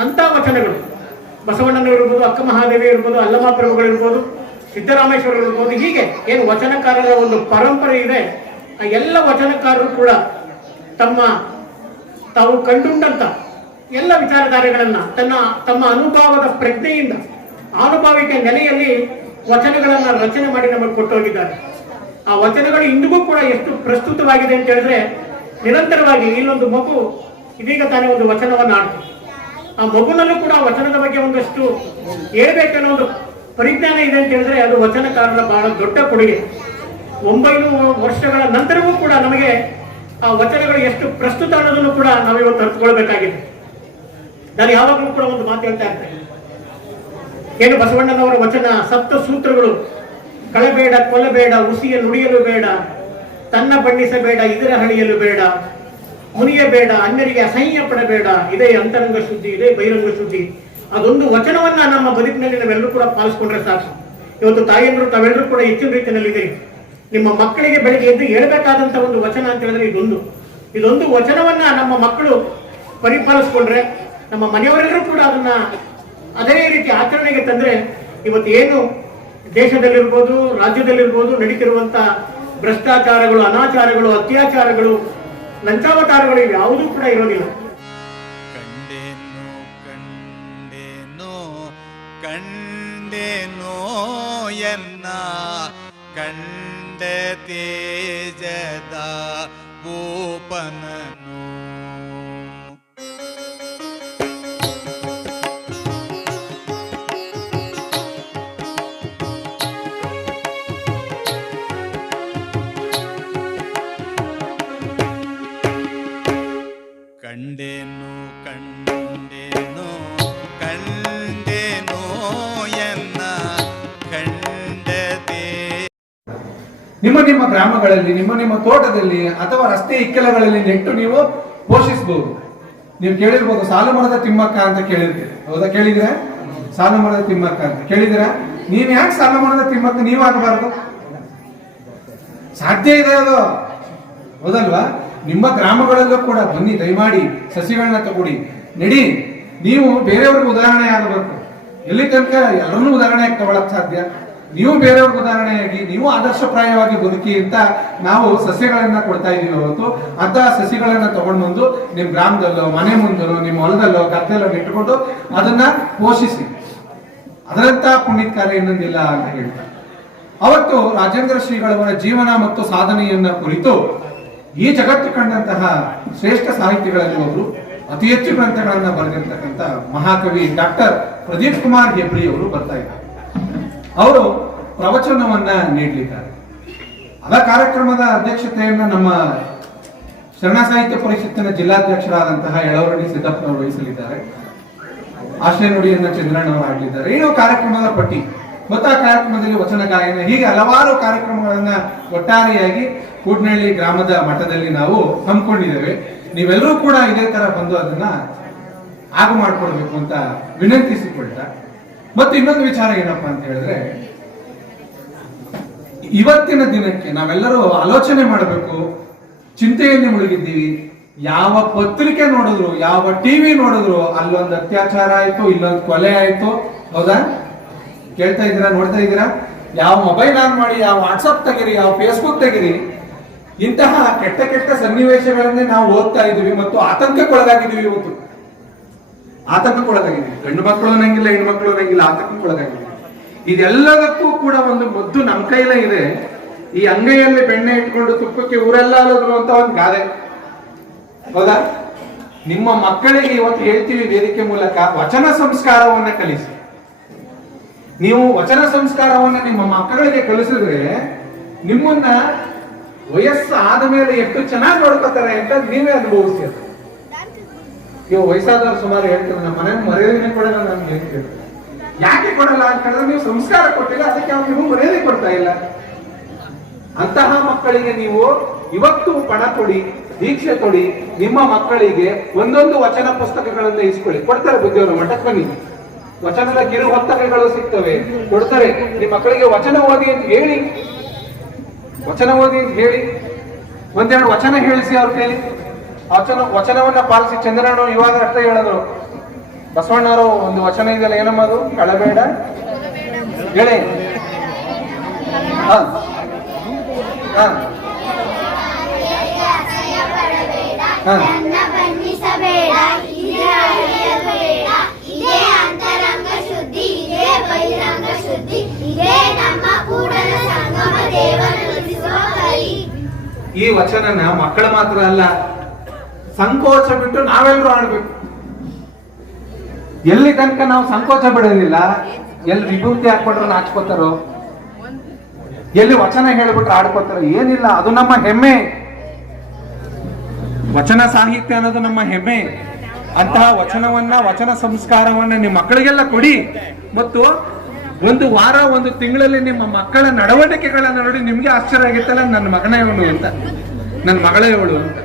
ಅಂತ ವಚನಗಳು ಬಸವಣ್ಣನವರು ಇರ್ಬೋದು, ಅಕ್ಕ ಮಹಾದೇವಿ ಇರ್ಬೋದು, ಅಲ್ಲಮ ಪ್ರಭುಗಳು ಇರ್ಬೋದು, ಸಿದ್ದರಾಮೇಶ್ವರ ಇರ್ಬೋದು, ಹೀಗೆ ಏನು ವಚನಕಾರರ ಒಂದು ಪರಂಪರೆ ಇದೆ. ಆ ಎಲ್ಲ ವಚನಕಾರರು ಕೂಡ ತಾವು ಕಂಡುಂಡಂತ ಎಲ್ಲ ವಿಚಾರಧಾರೆಗಳನ್ನ ತಮ್ಮ ಅನುಭವದ ಪ್ರಜ್ಞೆಯಿಂದ, ಆನುಭಾವಿಕ ನೆಲೆಯಲ್ಲಿ ವಚನಗಳನ್ನ ರಚನೆ ಮಾಡಿ ನಮಗೆ ಕೊಟ್ಟೋಗಿದ್ದಾರೆ. ಆ ವಚನಗಳು ಇಂದಿಗೂ ಕೂಡ ಎಷ್ಟು ಪ್ರಸ್ತುತವಾಗಿದೆ ಅಂತ ಹೇಳಿದ್ರೆ, ನಿರಂತರವಾಗಿ ಇಲ್ಲೊಂದು ಮಗು ಇದೀಗ ತಾನೇ ಒಂದು ವಚನವನ್ನು ಆಡ್ತೀವಿ. ಆ ಮಗುನಲ್ಲೂ ಕೂಡ ವಚನದ ಬಗ್ಗೆ ಒಂದಷ್ಟು ಹೇಳ್ಬೇಕನ್ನೋ ಒಂದು ಪರಿಜ್ಞಾನ ಇದೆ ಅಂತ ಹೇಳಿದ್ರೆ ಅದು ವಚನಕಾರರ ಬಹಳ ದೊಡ್ಡ ಕೊಡುಗೆ. 900 ವರ್ಷಗಳ ನಂತರವೂ ಕೂಡ ನಮಗೆ ಆ ವಚನಗಳು ಎಷ್ಟು ಪ್ರಸ್ತುತ ಅನ್ನೋದನ್ನು ಕೂಡ ನಾವಿವತ್ತು ಅರ್ಥಕೊಳ್ಬೇಕಾಗಿದೆ. ನಾನು ಯಾವಾಗಲೂ ಕೂಡ ಒಂದು ಮಾತು ಹೇಳ್ತಾ ಇರ್ತೇನೆ. ಏನು ಬಸವಣ್ಣನವರ ವಚನ, ಸಪ್ತ ಸೂತ್ರಗಳು, ಕಳಬೇಡ, ಕೊಲ್ಲಬೇಡ, ಉಸಿಯ ನುಡಿಯಲು ಬೇಡ, ತನ್ನ ಬಣ್ಣಿಸಬೇಡ, ಇದರ ಹಳಿಯಲು ಬೇಡ, ಮುನಿಯಬೇಡ, ಅನ್ಯರಿಗೆ ಅಸಹ್ಯ ಪಡಬೇಡ, ಇದೇ ಅಂತರಂಗ ಶುದ್ಧಿ, ಇದೇ ಬಹಿರಂಗ ಶುದ್ಧಿ. ಅದೊಂದು ವಚನವನ್ನ ನಮ್ಮ ಬದುಕಿನಲ್ಲಿ ನಾವೆಲ್ಲರೂ ಕೂಡ ಪಾಲಿಸ್ಕೊಂಡ್ರೆ ಸಾಕು. ಇವತ್ತು ತಾಯಿಯಂದ್ರು ತಾವೆಲ್ಲರೂ ಕೂಡ ಹೆಚ್ಚಿನ ರೀತಿಯಲ್ಲಿ ಇದೆ. ನಿಮ್ಮ ಮಕ್ಕಳಿಗೆ ಬೆಳಗ್ಗೆ ಎದ್ದು ಹೇಳ್ಬೇಕಾದಂತ ಒಂದು ವಚನ ಅಂತ ಹೇಳಿದ್ರೆ ಇದೊಂದು ವಚನವನ್ನ ನಮ್ಮ ಮಕ್ಕಳು ಪರಿಪಾಲಿಸ್ಕೊಂಡ್ರೆ, ನಮ್ಮ ಮನೆಯವರೆಲ್ಲರೂ ಕೂಡ ಅದನ್ನ ಅದೇ ರೀತಿ ಆಚರಣೆಗೆ ತಂದ್ರೆ, ಇವತ್ತು ಏನು ದೇಶದಲ್ಲಿರ್ಬೋದು, ರಾಜ್ಯದಲ್ಲಿರ್ಬೋದು ನಡೀತಿರುವಂತ ಭ್ರಷ್ಟಾಚಾರಗಳು, ಅನಾಚಾರಗಳು, ಅತ್ಯಾಚಾರಗಳು, ಲಂಚಾವತಾರಗಳು ಯಾವುದೂ ಕೂಡ ಇರೋದಿಲ್ಲ. ಕಂಡೆನೋ ಎನ್ನ ಕಂಡ ತೇಜದ ಭೂಪನನು. ಕಂಡೆನು ಎನ್ನ ಕಂಡತೆ. ನಿಮ್ಮ ಗ್ರಾಮಗಳಲ್ಲಿ, ನಿಮ್ಮ ತೋಟದಲ್ಲಿ ಅಥವಾ ರಸ್ತೆ ಇಕ್ಕೆಲಗಳಲ್ಲಿ ನೆಟ್ಟು ನೀವು ಪೋಷಿಸಬಹುದು. ನೀವು ಕೇಳಿರ್ಬೋದು ಸಾಲು ಮರದ ತಿಮ್ಮಕ್ಕ ಅಂತ ಕೇಳಿರ್ತೀರಿ, ಹೌದಾ? ಕೇಳಿದಿರಾ? ಸಾಲು ಮರದ ತಿಮ್ಮಕ್ಕ ಅಂತ ಕೇಳಿದಿರಾ? ನೀವ್ ಯಾಕೆ ಸಾಲು ಮರದ ತಿಮ್ಮಕ್ಕ ನೀವು ಆಗಬಾರ್ದು? ಸಾಧ್ಯ ಇದೆ ಅದು, ಹೌದಲ್ವಾ? ನಿಮ್ಮ ಗ್ರಾಮಗಳಲ್ಲೂ ಕೂಡ ಬನ್ನಿ, ದಯಮಾಡಿ ಸಸಿಗಳನ್ನ ತಗೊಡಿ, ನೆಡಿ. ನೀವು ಬೇರೆಯವ್ರಿಗೆ ಉದಾಹರಣೆ ಆಗಬೇಕು. ಎಲ್ಲಿ ತನಕ ಎಲ್ಲರನ್ನೂ ಉದಾಹರಣೆಯಾಗಿ ತಗೊಳಕ್ ಸಾಧ್ಯ? ನೀವು ಬೇರೆಯವ್ರಿಗೆ ಉದಾಹರಣೆಯಾಗಿ ನೀವು ಆದರ್ಶಪ್ರಾಯವಾಗಿ ಬದುಕಿ ಅಂತ ನಾವು ಸಸ್ಯಗಳನ್ನ ಕೊಡ್ತಾ ಇದೀವಿ ಹೊರತು ಅಂತ ಸಸಿಗಳನ್ನ ತಗೊಂಡು ಬಂದು ನಿಮ್ ಗ್ರಾಮದಲ್ಲೋ, ಮನೆ ಮುಂದಲ್ಲೋ, ನಿಮ್ಮ ಹೊಲದಲ್ಲೋ, ಗದ್ದೆಲ್ಲೋ ಇಟ್ಟುಕೊಂಡು ಅದನ್ನ ಪೋಷಿಸಿ. ಅದರಂತ ಪುಣ್ಯದ ಕಾರ್ಯ ಇನ್ನೊಂದಿಲ್ಲ ಅಂತ ಹೇಳ್ತಾರೆ. ಅವತ್ತು ರಾಜೇಂದ್ರ ಶ್ರೀಗಳವರ ಜೀವನ ಮತ್ತು ಸಾಧನೆಯನ್ನ ಕುರಿತು ಈ ಜಗತ್ತು ಕಂಡಂತಹ ಶ್ರೇಷ್ಠ ಸಾಹಿತಿಗಳಲ್ಲಿ ಒಬ್ರು, ಅತಿ ಹೆಚ್ಚು ಗ್ರಂಥಗಳನ್ನ ಬರೆದಿರ್ತಕ್ಕಂಥ ಮಹಾಕವಿ ಡಾಕ್ಟರ್ ಪ್ರದೀಪ್ ಕುಮಾರ್ ಹೆಬ್ರಿ ಅವರು ಬರ್ತಾ ಇದ್ದಾರೆ. ಅವರು ಪ್ರವಚನವನ್ನ ನೀಡಲಿದ್ದಾರೆ. ಅದ ಕಾರ್ಯಕ್ರಮದ ಅಧ್ಯಕ್ಷತೆಯನ್ನ ನಮ್ಮ ಶರಣ ಸಾಹಿತ್ಯ ಪರಿಷತ್ತಿನ ಜಿಲ್ಲಾಧ್ಯಕ್ಷರಾದಂತಹ ಯಳವರಡಿ ಸಿದ್ದಪ್ಪನವರು ವಹಿಸಲಿದ್ದಾರೆ. ಆಶ್ರಯ ನುಡಿಯನ್ನ ಚಂದ್ರಣ್ಣವರು ಆಡಲಿದ್ದಾರೆ. ಏನು ಕಾರ್ಯಕ್ರಮದ ಪಟ್ಟಿ ಮತ್ತು ಆ ಕಾರ್ಯಕ್ರಮದಲ್ಲಿ ವಚನ ಗಾಯನ, ಹೀಗೆ ಹಲವಾರು ಕಾರ್ಯಕ್ರಮಗಳನ್ನ ಒಟ್ಟಾರೆಯಾಗಿ ಕೂಡ್ನಳ್ಳಿ ಗ್ರಾಮದ ಮಟ್ಟದಲ್ಲಿ ನಾವು ಹಮ್ಮಿಕೊಂಡಿದ್ದೇವೆ. ನೀವೆಲ್ಲರೂ ಕೂಡ ಇದೇ ತರ ಬಂದು ಅದನ್ನ ಆಗು ಮಾಡ್ಕೊಡ್ಬೇಕು ಅಂತ ವಿನಂತಿಸಿಕೊಳ್ತಾ, ಮತ್ತು ಇನ್ನೊಂದು ವಿಚಾರ ಏನಪ್ಪಾ ಅಂತ ಹೇಳಿದ್ರೆ, ಇವತ್ತಿನ ದಿನಕ್ಕೆ ನಾವೆಲ್ಲರೂ ಆಲೋಚನೆ ಮಾಡಬೇಕು. ಚಿಂತೆಯಲ್ಲಿ ಮುಳುಗಿದ್ದೀವಿ. ಯಾವ ಪತ್ರಿಕೆ ನೋಡಿದ್ರು, ಯಾವ ಟಿವಿ ನೋಡಿದ್ರು ಅಲ್ಲೊಂದು ಅತ್ಯಾಚಾರ ಆಯ್ತು, ಇಲ್ಲೊಂದು ಕೊಲೆ ಆಯ್ತು, ಹೌದಾ? ಕೇಳ್ತಾ ಇದ್ದೀರಾ, ನೋಡ್ತಾ ಇದ್ದೀರಾ? ಯಾವ ಮೊಬೈಲ್ ಆನ್ ಮಾಡಿ, ಯಾವ ವಾಟ್ಸಪ್ ತೆಗಿರಿ, ಯಾವ ಫೇಸ್ಬುಕ್ ತೆಗಿರಿ, ಇಂತಹ ಕೆಟ್ಟ ಕೆಟ್ಟ ಸನ್ನಿವೇಶಗಳನ್ನೇ ನಾವು ಓದ್ತಾ ಇದೀವಿ ಮತ್ತು ಆತಂಕಕ್ಕೊಳಗಾಗಿದ್ದೀವಿ. ಇವತ್ತು ಆತಂಕಕ್ಕೊಳಗಾಗಿದ್ದೀವಿ. ಗಂಡು ಮಕ್ಕಳು ಅನ್ನಂಗಿಲ್ಲ, ಹೆಣ್ಣು ಮಕ್ಕಳು ಅನ್ನಂಗಿಲ್ಲ, ಆತಂಕಕ್ಕೊಳಗಾಗಿದ್ದೀವಿ. ಇದೆಲ್ಲದಕ್ಕೂ ಕೂಡ ಒಂದು ಮದ್ದು ನಮ್ಮ ಕೈಲೇ ಇದೆ. ಈ ಅಂಗೈಯಲ್ಲಿ ಬೆಣ್ಣೆ ಇಟ್ಕೊಂಡು ತುಪ್ಪಕ್ಕೆ ಊರೆಲ್ಲ ಅಲ್ಲೋದ್ರು ಅಂತ ಒಂದು ಗಾದೆ, ಹೌದಾ? ನಿಮ್ಮ ಮಕ್ಕಳಿಗೆ ಇವತ್ತು ಹೇಳ್ತೀವಿ ವೇದಿಕೆ ಮೂಲಕ, ವಚನ ಸಂಸ್ಕಾರವನ್ನ ಕಲಿಸಿ. ನೀವು ವಚನ ಸಂಸ್ಕಾರವನ್ನ ನಿಮ್ಮ ಮಕ್ಕಳಿಗೆ ಕಲಿಸಿದ್ರೆ ನಿಮ್ಮನ್ನ ವಯಸ್ಸು ಆದ ಮೇಲೆ ಎಷ್ಟು ಚೆನ್ನಾಗಿ ನೋಡ್ಕೋತಾರೆ ಅಂತ ನೀವೇ ಅನುಭವಿಸ್ತೀರ. ಇವು ವಯಸ್ಸಾದವರು ಸುಮಾರು ಹೇಳ್ತಾರೆ, ನಮ್ಮ ಮನೆ ಮರ್ಯಾದೆ ಕೊಡಲ್ಲ, ನಮ್ಗೆ ಹೇಳ್ತೀವಿ. ಯಾಕೆ ಕೊಡಲ್ಲ ಅಂತ ಹೇಳಿದ್ರೆ ನೀವು ಸಂಸ್ಕಾರ ಕೊಟ್ಟಿಲ್ಲ, ಅದಕ್ಕೆ ಅವ್ರು ನೀವು ಮರ್ಯಾದೆ ಕೊಡ್ತಾ ಇಲ್ಲ. ಅಂತಹ ಮಕ್ಕಳಿಗೆ ನೀವು ಇವತ್ತು ಪಣ ಕೊಡಿ, ದೀಕ್ಷೆ ಕೊಡಿ. ನಿಮ್ಮ ಮಕ್ಕಳಿಗೆ ಒಂದೊಂದು ವಚನ ಪುಸ್ತಕಗಳನ್ನ ಇಸ್ಕೊಳ್ಳಿ. ಕೊಡ್ತಾರೆ ಬುದ್ಧಿಯವರು, ಮಠಕ್ಕೆ ಬನ್ನಿ, ವಚನದ ಕಿರು ಹೊತ್ತಕಗಳು ಸಿಗ್ತವೆ, ಕೊಡ್ತಾರೆ. ನಿಮ್ಮ ಮಕ್ಕಳಿಗೆ ವಚನ ಓದಿ ಅಂತ ಹೇಳಿ, ವಚನ ಓದಿ ಅಂತ ಹೇಳಿ, ಒಂದೆರಡು ವಚನ ಹೇಳಿಸಿ ಅವ್ರ ಕೈಲಿ. ವಚನವನ್ನ ಪಾಲಿಸಿ. ಚಂದ್ರಣ್ಣ ಇವಾಗ ಅಷ್ಟೇ ಹೇಳಿದ್ರು, ಬಸವಣ್ಣವರು ಒಂದು ವಚನ ಇದೆಯಲ್ಲ, ಏನಮ್ಮ ಅದು? ಕಳಬೇಡ ಹೇಳಿ. ಈ ವಚನನ ಮಕ್ಕಳು ಮಾತ್ರ ಅಲ್ಲ, ಸಂಕೋಚ ಬಿಟ್ಟು ನಾವೆಲ್ಲರೂ ಆಡ್ಬೇಕು. ಎಲ್ಲಿ ತನಕ ನಾವು ಸಂಕೋಚ ಬಿಡೋದಿಲ್ಲ, ಎಲ್ಲಿ ವಿಭೂತಿ ಹಾಕ್ಬಿಟ್ರೆ ನಾಚ್ಕೋತಾರೋ, ಎಲ್ಲಿ ವಚನ ಹೇಳ್ಬಿಟ್ರೆ ಆಡ್ಕೋತಾರೋ, ಏನಿಲ್ಲ. ಅದು ನಮ್ಮ ಹೆಮ್ಮೆ. ವಚನ ಸಾಹಿತ್ಯ ಅನ್ನೋದು ನಮ್ಮ ಹೆಮ್ಮೆ. ಅಂತಹ ವಚನವನ್ನ, ವಚನ ಸಂಸ್ಕಾರವನ್ನ ನಿಮ್ಮ ಮಕ್ಕಳಿಗೆಲ್ಲ ಕೊಡಿ. ಮತ್ತು ಒಂದು ವಾರ, ಒಂದು ತಿಂಗಳಲ್ಲಿ ನಿಮ್ಮ ಮಕ್ಕಳ ನಡವಳಿಕೆಗಳನ್ನ ನೋಡಿ ನಿಮ್ಗೆ ಆಶ್ಚರ್ಯ ಆಗಿತ್ತಲ್ಲ, ನನ್ನ ಮಗನೇ ಇವಳು ಅಂತ, ನನ್ನ ಮಗಳೇ ಇವಳು ಅಂತ.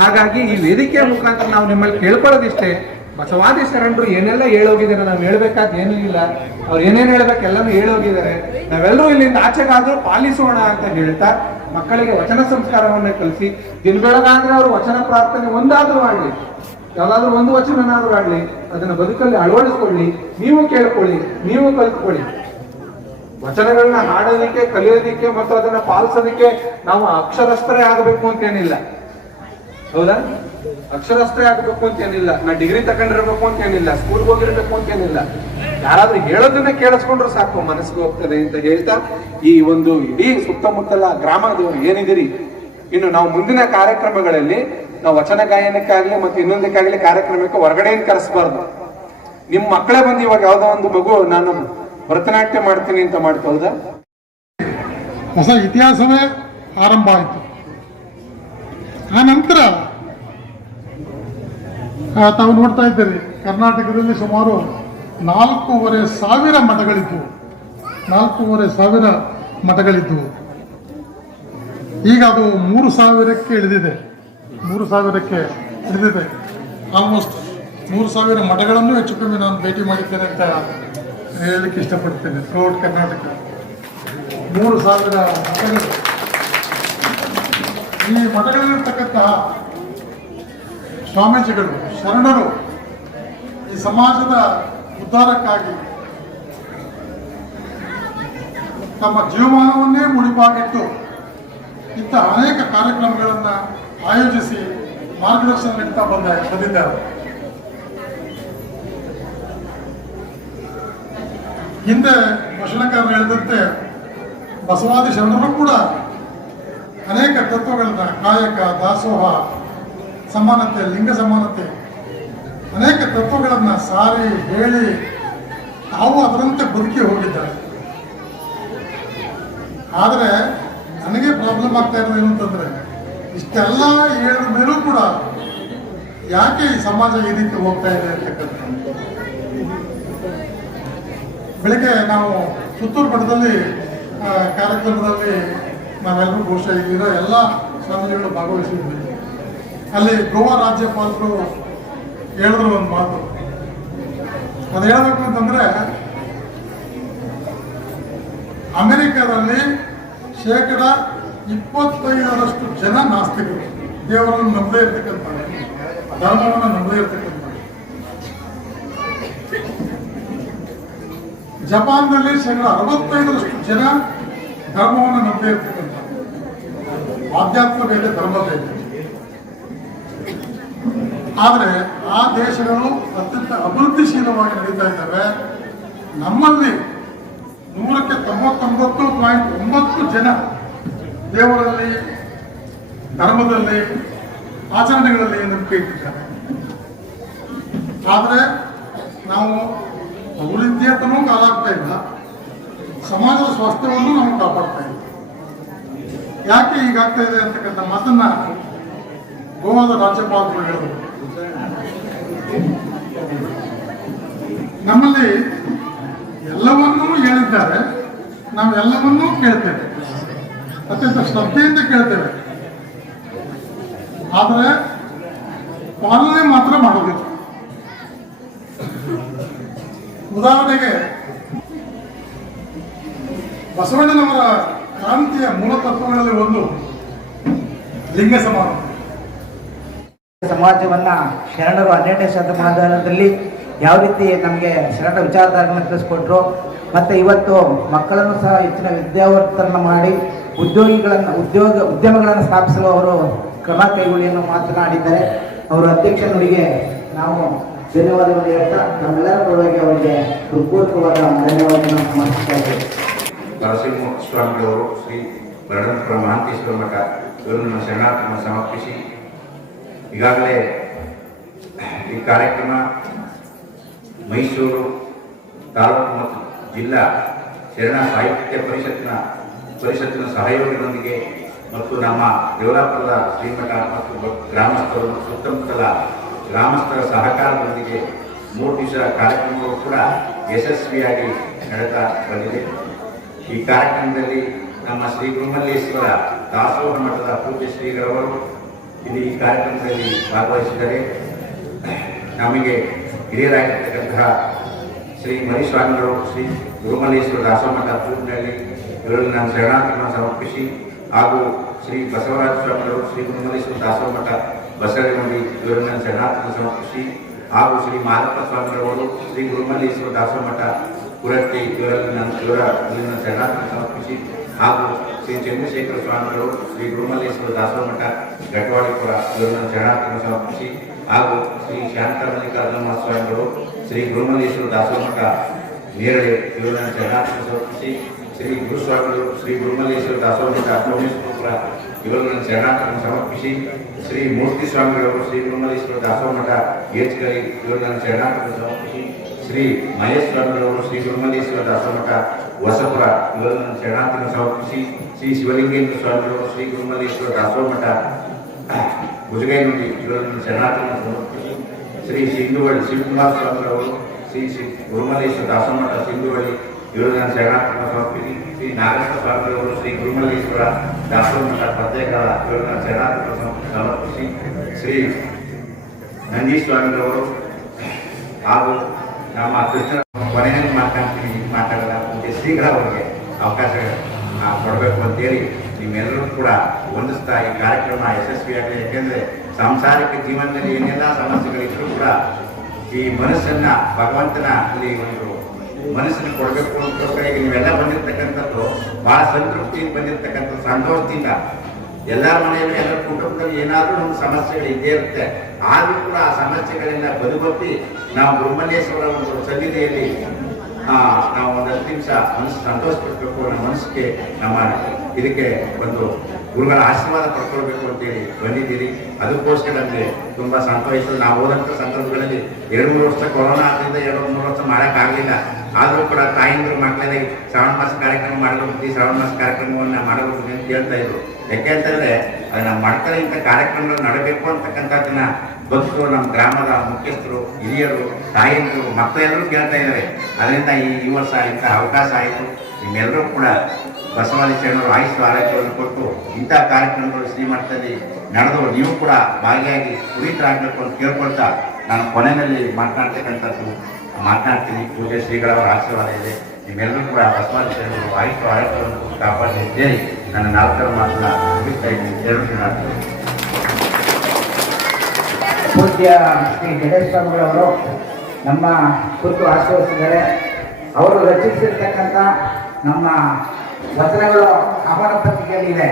ಹಾಗಾಗಿ ಈ ವೇದಿಕೆಯ ಮುಖಾಂತರ ನಾವು ನಿಮ್ಮಲ್ಲಿ ಕೇಳ್ಕೊಳ್ಳೋದಿಷ್ಟೇ, ಬಸವಾದಿ ಶರಣರು ಏನೆಲ್ಲ ಹೇಳೋಗಿದ್ದಾರೆ, ನಾವು ಹೇಳ್ಬೇಕಾದ ಏನೂ ಇಲ್ಲ. ಅವ್ರು ಏನೇನು ಹೇಳ್ಬೇಕು ಎಲ್ಲನೂ ಹೇಳೋಗಿದ್ದಾರೆ. ನಾವೆಲ್ಲರೂ ಇಲ್ಲಿಂದ ಆಚೆಗಾದ್ರೂ ಪಾಲಿಸೋಣ ಅಂತ ಹೇಳ್ತಾ, ಮಕ್ಕಳಿಗೆ ವಚನ ಸಂಸ್ಕಾರವನ್ನ ಕಲಿಸಿ. ದಿನ ಬೆಳಗಾದ್ರೆ ಅವರು ವಚನ ಪ್ರಾರ್ಥನೆ ಒಂದಾದ್ರೂ ಮಾಡಲಿ. ಯಾವ್ದಾದ್ರು ಒಂದು ವಚನನಾದ್ರೂ ಆಡ್ಲಿ, ಅದನ್ನ ಬದುಕಲ್ಲಿ ಅಳವಡಿಸ್ಕೊಳ್ಳಿ, ನೀವು ಕೇಳ್ಕೊಳ್ಳಿ, ನೀವು ಕಲ್ತ್ಕೊಳ್ಳಿ. ವಚನಗಳನ್ನ ಹಾಡೋದಿಕ್ಕೆ, ಕಲಿಯೋದಿಕ್ಕೆ ಮತ್ತು ಅದನ್ನ ಪಾಲಿಸೋದಿಕ್ಕೆ ನಾವು ಅಕ್ಷರಸ್ಥರೇ ಆಗಬೇಕು ಅಂತೇನಿಲ್ಲ, ಹೌದಾ? ಅಕ್ಷರಸ್ಥರೇ ಆಗಬೇಕು ಅಂತೇನಿಲ್ಲ, ನಾ ಡಿಗ್ರಿ ತಗೊಂಡಿರ್ಬೇಕು ಅಂತೇನಿಲ್ಲ, ಸ್ಕೂಲ್ಗೆ ಹೋಗಿರ್ಬೇಕು ಅಂತೇನಿಲ್ಲ. ಯಾರಾದ್ರೂ ಹೇಳೋದನ್ನ ಕೇಳಿಸ್ಕೊಂಡ್ರು ಸಾಕು, ಮನಸ್ಸಿಗೆ ಹೋಗ್ತದೆ ಅಂತ ಹೇಳ್ತಾ ಈ ಒಂದು ಇಡೀ ಸುತ್ತಮುತ್ತಲ ಗ್ರಾಮದವರು ಏನಿದ್ದೀರಿ, ಇನ್ನು ನಾವು ಮುಂದಿನ ಕಾರ್ಯಕ್ರಮಗಳಲ್ಲಿ ನಾವು ವಚನ ಗಾಯನಕ್ಕಾಗ್ಲಿ ಮತ್ತು ಇನ್ನೊಂದಕ್ಕಾಗ್ಲಿ ಕಾರ್ಯಕ್ರಮಕ್ಕೆ ಹೊರಗಡೆಯಿಂದ ಕರೆಸಬಾರ್ದು. ನಿಮ್ಮ ಮಕ್ಕಳೇ ಬಂದು ಇವಾಗ ಯಾವ್ದೋ ಒಂದು ಮಗು ನಾನು ಭರತನಾಟ್ಯ ಮಾಡ್ತೀನಿ ಅಂತ ಮಾಡ್ತೌದಾ? ಹೊಸ ಇತಿಹಾಸವೇ ಆರಂಭ ಆಯಿತು. ಆ ನಂತರ ತಾವು ನೋಡ್ತಾ ಇದ್ದೀರಿ, ಕರ್ನಾಟಕದಲ್ಲಿ ಸುಮಾರು 4,500 ಮಠಗಳಿದ್ದವು. 4,500 ಮಠಗಳಿದ್ದವು. ಈಗ ಅದು 3,000ಕ್ಕೆ ಇಳಿದಿದೆ. 3,000ಕ್ಕೆ ಇಳಿದಿದೆ. ಆಲ್ಮೋಸ್ಟ್ 3,000 ಮಠಗಳನ್ನು ಹೆಚ್ಚು ಕಮ್ಮಿ ನಾನು ಭೇಟಿ ಮಾಡಿದ್ದೇನೆ ಅಂತ ಹೇಳಲಿಕ್ಕೆ ಇಷ್ಟಪಡ್ತೇನೆ. ಥ್ರೂಔಟ್ ಕರ್ನಾಟಕ 3,000 ಮಠಗಳು. ಈ ಮಠಗಳಲ್ಲಿರ್ತಕ್ಕಂತಹ ಸ್ವಾಮೀಜಿಗಳು, ಶರಣರು ಈ ಸಮಾಜದ ಉದ್ಧಾರಕ್ಕಾಗಿ ತಮ್ಮ ಜೀವಮಾನವನ್ನೇ ಮುಡಿಪಾಗಿಟ್ಟು ಇಂಥ ಅನೇಕ ಕಾರ್ಯಕ್ರಮಗಳನ್ನು ಆಯೋಜಿಸಿ ಮಾರ್ಗದರ್ಶನ ನೀಡ್ತಾ ಬಂದಿದ್ದಾರೆ. ಹಿಂದೆ ಭಾಷಣಕಾರರು ಹೇಳಿದಂತೆ ಬಸವಾದಿ ಶರಣರು ಕೂಡ ಅನೇಕ ತತ್ವಗಳನ್ನ, ಕಾಯಕ, ದಾಸೋಹ, ಸಮಾನತೆ, ಲಿಂಗ ಸಮಾನತೆ, ಅನೇಕ ತತ್ವಗಳನ್ನು ಸಾರಿ ಹೇಳಿ ತಾವು ಅದರಂತೆ ಬದುಕಿ ಹೋಗಿದ್ದಾರೆ. ಆದರೆ ನನಗೆ ಪ್ರಾಬ್ಲಮ್ ಆಗ್ತಾ ಇರೋದು ಏನು ಅಂತಂದ್ರೆ, ಇಷ್ಟೆಲ್ಲ ಹೇಳಿದ ಮೇಲೂ ಕೂಡ ಯಾಕೆ ಈ ಸಮಾಜ ಈ ರೀತಿ ಹೋಗ್ತಾ ಇದೆ ಅಂತಕ್ಕಂಥ. ಬೆಳಿಗ್ಗೆ ನಾವು ಸುತ್ತೂರು ಮಠದಲ್ಲಿ ಕಾರ್ಯಕ್ರಮದಲ್ಲಿ ನಾವೆಲ್ಲರೂ ಬಹುಶಃ ಇಲ್ಲಿರೋ ಎಲ್ಲ ಸ್ವಾಮೀಜಿಗಳು ಭಾಗವಹಿಸಿದ್ವಿ. ಅಲ್ಲಿ ಗೋವಾ ರಾಜ್ಯಪಾಲರು ಹೇಳಿದ್ರು ಒಂದು ಮಾತು. ಅದು ಹೇಳಬೇಕು ಅಂತಂದ್ರೆ, ಅಮೆರಿಕದಲ್ಲಿ 25% ಜನ ನಾಸ್ತಿಕರು, ದೇವರನ್ನು ನಂಬದೇ ಇರ್ತಕ್ಕಂಥ, ಧರ್ಮವನ್ನು ನಂಬದೇ ಇರ್ತಕ್ಕಂಥ. ಜಪಾನ್ನಲ್ಲಿ 65% ಜನ ಧರ್ಮವನ್ನು ನಂಬದೇ ಇರ್ತಕ್ಕಂಥ. ಆಧ್ಯಾತ್ಮ ಬೇರೆ, ಧರ್ಮ ಬೇರೆ. ಆದರೆ ಆ ದೇಶಗಳು ಅತ್ಯಂತ ಅಭಿವೃದ್ಧಿಶೀಲವಾಗಿ ನಡೀತಾ ಇದ್ದಾವೆ. ನಮ್ಮಲ್ಲಿ 99.9 ಜನ ದೇವರಲ್ಲಿ, ಧರ್ಮದಲ್ಲಿ, ಆಚರಣೆಗಳಲ್ಲಿ ನಂಬಿಕೆ ಇಟ್ಟಿದ್ದಾರೆ. ಆದರೆ ನಾವು ಅಭಿವೃದ್ಧಿಯಂತನೂ ಕಾಲಾಗ್ತಾ ಇಲ್ಲ, ಸಮಾಜದ ಸ್ವಾಸ್ಥ್ಯವನ್ನು ನಾವು ಕಾಪಾಡ್ತಾ ಇಲ್ಲ. ಯಾಕೆ ಹೀಗಾಗ್ತಾ ಇದೆ ಅಂತಕ್ಕಂಥ ಮಾತನ್ನ ಗೋವಾದ ರಾಜ್ಯಪಾಲರು ಹೇಳಿದರು. ನಮ್ಮಲ್ಲಿ ಎಲ್ಲವನ್ನೂ ಹೇಳಿದ್ದಾರೆ, ನಾವು ಎಲ್ಲವನ್ನೂ ಕೇಳ್ತೇವೆ, ಅತ್ಯಂತ ಶ್ರದ್ಧೆಯಿಂದ ಕೇಳ್ತೇವೆ. ಆದರೆ ಪಾಲನೆ ಮಾತ್ರ ಮಾಡೋದಿಲ್ಲ. ಉದಾಹರಣೆಗೆ ಬಸವಣ್ಣನವರ ಕ್ರಾಂತಿಯ ಮೂಲ ತತ್ವಗಳಲ್ಲಿ ಒಂದು ಲಿಂಗ ಸಮಾನತೆ. ಸಮಾಜವನ್ನ ಶರಣರು 12ನೇ ಶತಮಾನದಲ್ಲಿ ಯಾವ ರೀತಿ ನಮಗೆ ಶರಣ ವಿಚಾರಧಾರೆಗಳನ್ನು ತಿಳಿಸ್ಕೊಟ್ರು, ಮತ್ತು ಇವತ್ತು ಮಕ್ಕಳನ್ನು ಸಹ ಹೆಚ್ಚಿನ ವಿದ್ಯಾವರ್ತನ ಮಾಡಿ ಉದ್ಯಮಗಳನ್ನು ಸ್ಥಾಪಿಸಲು ಅವರು ಕ್ರಮ ಕೈಗೊಳ್ಳಿ ಅನ್ನೋ ಮಾತನಾಡಿದ್ದಾರೆ. ಅವರ ಅಧ್ಯಕ್ಷ ನುಡಿಗೆ ನಾವು ಧನ್ಯವಾದಗಳು ಹೇಳ್ತಾ ನಮ್ಮೆಲ್ಲರ ಪರವಾಗಿ ಅವರಿಗೆ ಹೃತ್ಪೂರ್ವಕವಾದ ಧನ್ಯವಾದಗಳನ್ನು ಸಮರ್ಪಿಸ್ತಾ ಇದ್ದೇವೆ. ನರಸಿಂಹ ಸ್ವಾಮಿಗಳವರು, ಶ್ರೀ ವರ್ಣಪುರ ಮಹಾಂತೇಶ್ವರ ಮಠ ಇವರನ್ನು ಶರಣಾರ್ಥವನ್ನು ಸಮರ್ಪಿಸಿ, ಈಗಾಗಲೇ ಈ ಕಾರ್ಯಕ್ರಮ ಮೈಸೂರು ತಾಲೂಕು ಮತ್ತು ಜಿಲ್ಲಾ ಶರಣ ಸಾಹಿತ್ಯ ಪರಿಷತ್ತಿನ ಸಹಯೋಗದೊಂದಿಗೆ ಮತ್ತು ನಮ್ಮ ದೇವರಾಪುರದ ಶ್ರೀಮಠ ಮತ್ತು ಗ್ರಾಮಸ್ಥರು, ಸುತ್ತಮುತ್ತಲ ಗ್ರಾಮಸ್ಥರ ಸಹಕಾರದೊಂದಿಗೆ 3 ದಿವಸ ಕಾರ್ಯಕ್ರಮಗಳು ಕೂಡ ಯಶಸ್ವಿಯಾಗಿ ನಡೆತಾ ಬಂದಿದೆ. ಈ ಕಾರ್ಯಕ್ರಮದಲ್ಲಿ ನಮ್ಮ ಶ್ರೀ ಗುರುಮಲ್ಲೇಶ್ವರ ದಾಸೋಹ ಮಠದ ಪೂಜ್ಯ ಶ್ರೀಗಳವರು ಇಲ್ಲಿ ಈ ಕಾರ್ಯಕ್ರಮದಲ್ಲಿ ಭಾಗವಹಿಸಿದ್ದಾರೆ. ನಮಗೆ ಹಿರಿಯರಾಗಿರ್ತಕ್ಕಂತಹ ಶ್ರೀ ಮರಿಸ್ವಾಮಿಗಳು, ಶ್ರೀ ಗುರುಮಲ್ಲೇಶ್ವರ ದಾಸೋಹ ಮಠ ಪೂರ್ಣದಲ್ಲಿ ಇವರಲ್ಲಿ ನಾನು ಶರಣಾರ್ಥವನ್ನು ಸಮರ್ಪಿಸಿ, ಹಾಗೂ ಶ್ರೀ ಬಸವರಾಜ ಸ್ವಾಮಿಗಳು, ಶ್ರೀ ಗುರುಮಲ್ಲೇಶ್ವರ ದಾಸೋಹ ಮಠ ಬಸವನಗುಡಿ ಇವರನ್ನು ಶರಣಾರ್ಥಿ ಸಮರ್ಪಿಸಿ ಹಾಗೂ ಶ್ರೀ ಮಾದಪ್ಪ ಸ್ವಾಮಿಗಳವರು ಶ್ರೀ ಗುರುಮಲ್ಲೇಶ್ವರ ದಾಸಮಠ ಕುರಟ್ಟಿ ಇವರನ್ನು ಶರಣಾರ್ಥಿ ಸಮರ್ಪಿಸಿ ಹಾಗೂ ಶ್ರೀ ಚಂದ್ರಶೇಖರ ಸ್ವಾಮಿಗಳು ಶ್ರೀ ಗುರುಮಲ್ಲೇಶ್ವರ ದಾಸಮಠ ಗಟ್ವಾಡಿಪುರ ಇವರನ್ನು ಶರಣಾರ್ಥಿ ಸಮರ್ಪಿಸಿ ಹಾಗೂ ಶ್ರೀ ಶಾಂತ ಮಲ್ಲಿಕಾರ್ಜುನ ಸ್ವಾಮಿಗಳು ಶ್ರೀ ಗುರುಮಲ್ಲೇಶ್ವರ ದಾಸಮಠ ನೇರಳೆ ಇವರನ್ನು ಶರಣಾರ್ಥಿ ಸಮರ್ಪಿಸಿ ಶ್ರೀ ಗುರುಸ್ವಾಮಿಗಳು ಶ್ರೀ ಗುರುಮಲ್ಲೇಶ್ವರ ದಾಸಮಠ ಸೋಮೇಶ್ವರಪುರ ಇವರನ್ನು ಶರಣಾರ್ಥಿ ಸಮರ್ಪಿಸಿ ಶ್ರೀ ಮೂರ್ತಿ ಸ್ವಾಮಿಗಳವರು ಶ್ರೀ ಗುರುಮಲ್ಲೇಶ್ವರ ದಾಸಮಠ ಏಚ್ಕರಿ ಇವರನ್ನು ಶರಣಾರ್ಥಿ ಸಮರ್ಪಿಸಿ ಶ್ರೀ ಮಹೇಶ್ ಸ್ವಾಮಿಗಳವರು ಶ್ರೀ ಗುರುಮಲ್ಲೇಶ್ವರ ದಾಸಮಠ ಹೊಸಪುರ ಇವರನ್ನು ಶರಣಾರ್ಥಿ ಸಮರ್ಪಿಸಿ ಶ್ರೀ ಶಿವಲಿಂಗೇಂದ್ರ ಸ್ವಾಮಿಗಳು ಶ್ರೀ ಗುರುಮಲ್ಲೇಶ್ವರ ದಾಸಮಠ ಭುಜಗೈನುಡಿ ಇವರನ್ನು ಶರಣಾರ್ಥಿ ಸಮರ್ಪಿಸಿ ಶ್ರೀ ಸಿಂಧುವಳ್ಳಿ ಶಿವಕುಮಾರ ಸ್ವಾಮಿಗಳವರು ಶ್ರೀ ಗುರುಮಲ್ಲೇಶ್ವರ ದಾಸಮಠ ಸಿಂಧುವಳ್ಳಿ ಇವರನ್ನು ಶರಣಾರ್ಥಿ ಸಮರ್ಪಿಸಿ ಶ್ರೀ ನಾಗೇಶ್ವರ ಸ್ವಾಮಿಗಳವರು ಶ್ರೀ ಗುರುಮಲ್ಲೇಶ್ವರ ದಾಸಮಠ ಪ್ರತ್ಯೇಕರ ಇವರನ್ನು ಶರಣಾರ್ಥಿ ಸಮರ್ಪಿಸಿ ಶ್ರೀ ನಂದೀಶ್ ಸ್ವಾಮಿಗಳವರು ಹಾಗೂ ನಮ್ಮ ಕೃಷ್ಣ ಕೊನೆಯಲ್ಲಿ ಮಾತಾಡಲ್ಲ ಮುಂದೆ ಶ್ರೀಗಳ ಅವರಿಗೆ ಅವಕಾಶ ಕೊಡಬೇಕು ಅಂತೇಳಿ ನಿಮ್ಮೆಲ್ಲರೂ ಕೂಡ ಹೊಂದಿಸ್ತಾ ಈ ಕಾರ್ಯಕ್ರಮ ಯಶಸ್ವಿಯಾಗಲಿ. ಯಾಕೆಂದರೆ ಸಾಂಸಾರಿಕ ಜೀವನದಲ್ಲಿ ಏನೆಲ್ಲ ಸಮಸ್ಯೆಗಳಿದ್ರೂ ಕೂಡ ಈ ಮನಸ್ಸನ್ನ ಭಗವಂತನ ಅಲ್ಲಿ ಒಂದು ಮನಸ್ಸನ್ನು ಕೊಡಬೇಕು ಅಂತ ನೀವೆಲ್ಲ ಬಂದಿರತಕ್ಕಂಥದ್ದು ಬಹಳ ಸಂತೃಪ್ತಿಯಿಂದ ಬಂದಿರತಕ್ಕಂಥ ಸಂತೋಷದಿಂದ ಎಲ್ಲರ ಮನೆಯಲ್ಲಿ ಎಲ್ಲರ ಕುಟುಂಬದಲ್ಲಿ ಏನಾದರೂ ಒಂದು ಸಮಸ್ಯೆಗಳು ಇದ್ದೇ ಇರುತ್ತೆ. ಆದರೂ ಕೂಡ ಆ ಸಮಸ್ಯೆಗಳಿಂದ ಬದುಕೊತ್ತಿ ನಾವು ಗುರುಮಲ್ಲೇಶ್ವರ ಒಂದು ಸನ್ನಿಧಿಯಲ್ಲಿ ನಾವು ಒಂದು 10 ನಿಮಿಷ ಮನಸ್ಸು ಸಂತೋಷ ಪಡ್ಬೇಕು, ನಮ್ಮ ಮನಸ್ಸಿಗೆ ನಮ್ಮ ಇದಕ್ಕೆ ಒಂದು ಗುರುಗಳ ಆಶೀರ್ವಾದ ಪಡ್ಕೊಳ್ಬೇಕು ಅಂತೇಳಿ ಬಂದಿದ್ದೀರಿ. ಅದಕ್ಕೋಸ್ಕರ ನನಗೆ ತುಂಬ ಸಂತೋಷ. ನಾವು ಹೋದಂಥ ಸಂದರ್ಭಗಳಲ್ಲಿ 2-3 ವರ್ಷ ಕೊರೋನಾ ಆದ್ದರಿಂದ 2-3 ವರ್ಷ ಮಾಡೋಕ್ಕಾಗಲಿಲ್ಲ. ಆದರೂ ಕೂಡ ತಾಯಿಂದರು ಮಕ್ಕಳಲ್ಲಿ ಶ್ರಾವಣ ಮಾಸ ಕಾರ್ಯಕ್ರಮ ಮಾಡಬೇಕು, ಶ್ರಾವಣ ಮಾಸ ಕಾರ್ಯಕ್ರಮವನ್ನು ಮಾಡಬೇಕು ಅಂತ ಕೇಳ್ತಾ ಇದ್ರು. ಯಾಕೆ ಅಂತಂದರೆ ಅದು ನಮ್ಮ ಮಾಡ್ತಾರೆ ಇಂಥ ಕಾರ್ಯಕ್ರಮಗಳು ನಡಬೇಕು ಅಂತಕ್ಕಂಥದ್ದನ್ನ ಭಕ್ತರು, ನಮ್ಮ ಗ್ರಾಮದ ಮುಖ್ಯಸ್ಥರು, ಹಿರಿಯರು, ತಾಯಿಯರು, ಮಕ್ಕಳೆಲ್ಲರೂ ಕೇಳ್ತಾ ಇದ್ದಾರೆ. ಅದರಿಂದ ಈ ವರ್ಷ ಇಂಥ ಅವಕಾಶ ಆಯಿತು. ನಿಮ್ಮೆಲ್ಲರೂ ಕೂಡ ಬಸವಾದಿ ಶರಣರು ಆಯುಷ್ಯ ಆರೋಗ್ಯವನ್ನು ಕೊಟ್ಟು ಇಂಥ ಕಾರ್ಯಕ್ರಮಗಳು ಶ್ರೀಮಠದಲ್ಲಿ ನಡೆದು ನೀವು ಕೂಡ ಭಾಗಿಯಾಗಿ ಪುನೀತರಾಗಬೇಕು ಅಂತ ಕೇಳ್ಕೊಳ್ತಾ ನಾನು ಕೊನೆಯಲ್ಲಿ ಮಾತನಾಡ್ತೀನಿ. ಪೂಜೆ ಶ್ರೀಗಳವರ ಆಶೀರ್ವಾದ ಇದೆ. ನಿಮ್ಮೆಲ್ಲರೂ ಕೂಡ ಬಸವಾದಿ ಶರಣರು ಆಯುಷ್ಯ ಆರೋಗ್ಯವನ್ನು ಕಾಪಾಡಿ ಸೇರಿ ನನ್ನ 4 ಮಾತನ್ನ ಮುಗಿಸ್ತಾ ಇದ್ದೀನಿ. ಎರಡು ಪೂಜ್ಯ ಶ್ರೀ ಗಣೇಶ ಸ್ವಾಮಿಗಳವರು ನಮ್ಮ ಕುರಿತು ಆಶೀರ್ವದಿಸಿದ್ದಾರೆ. ಅವರು ರಚಿಸಿರ್ತಕ್ಕಂಥ ನಮ್ಮ ವಚನಗಳು ಅವರ ಪತ್ರಿಕೆಯಲ್ಲಿದೆ.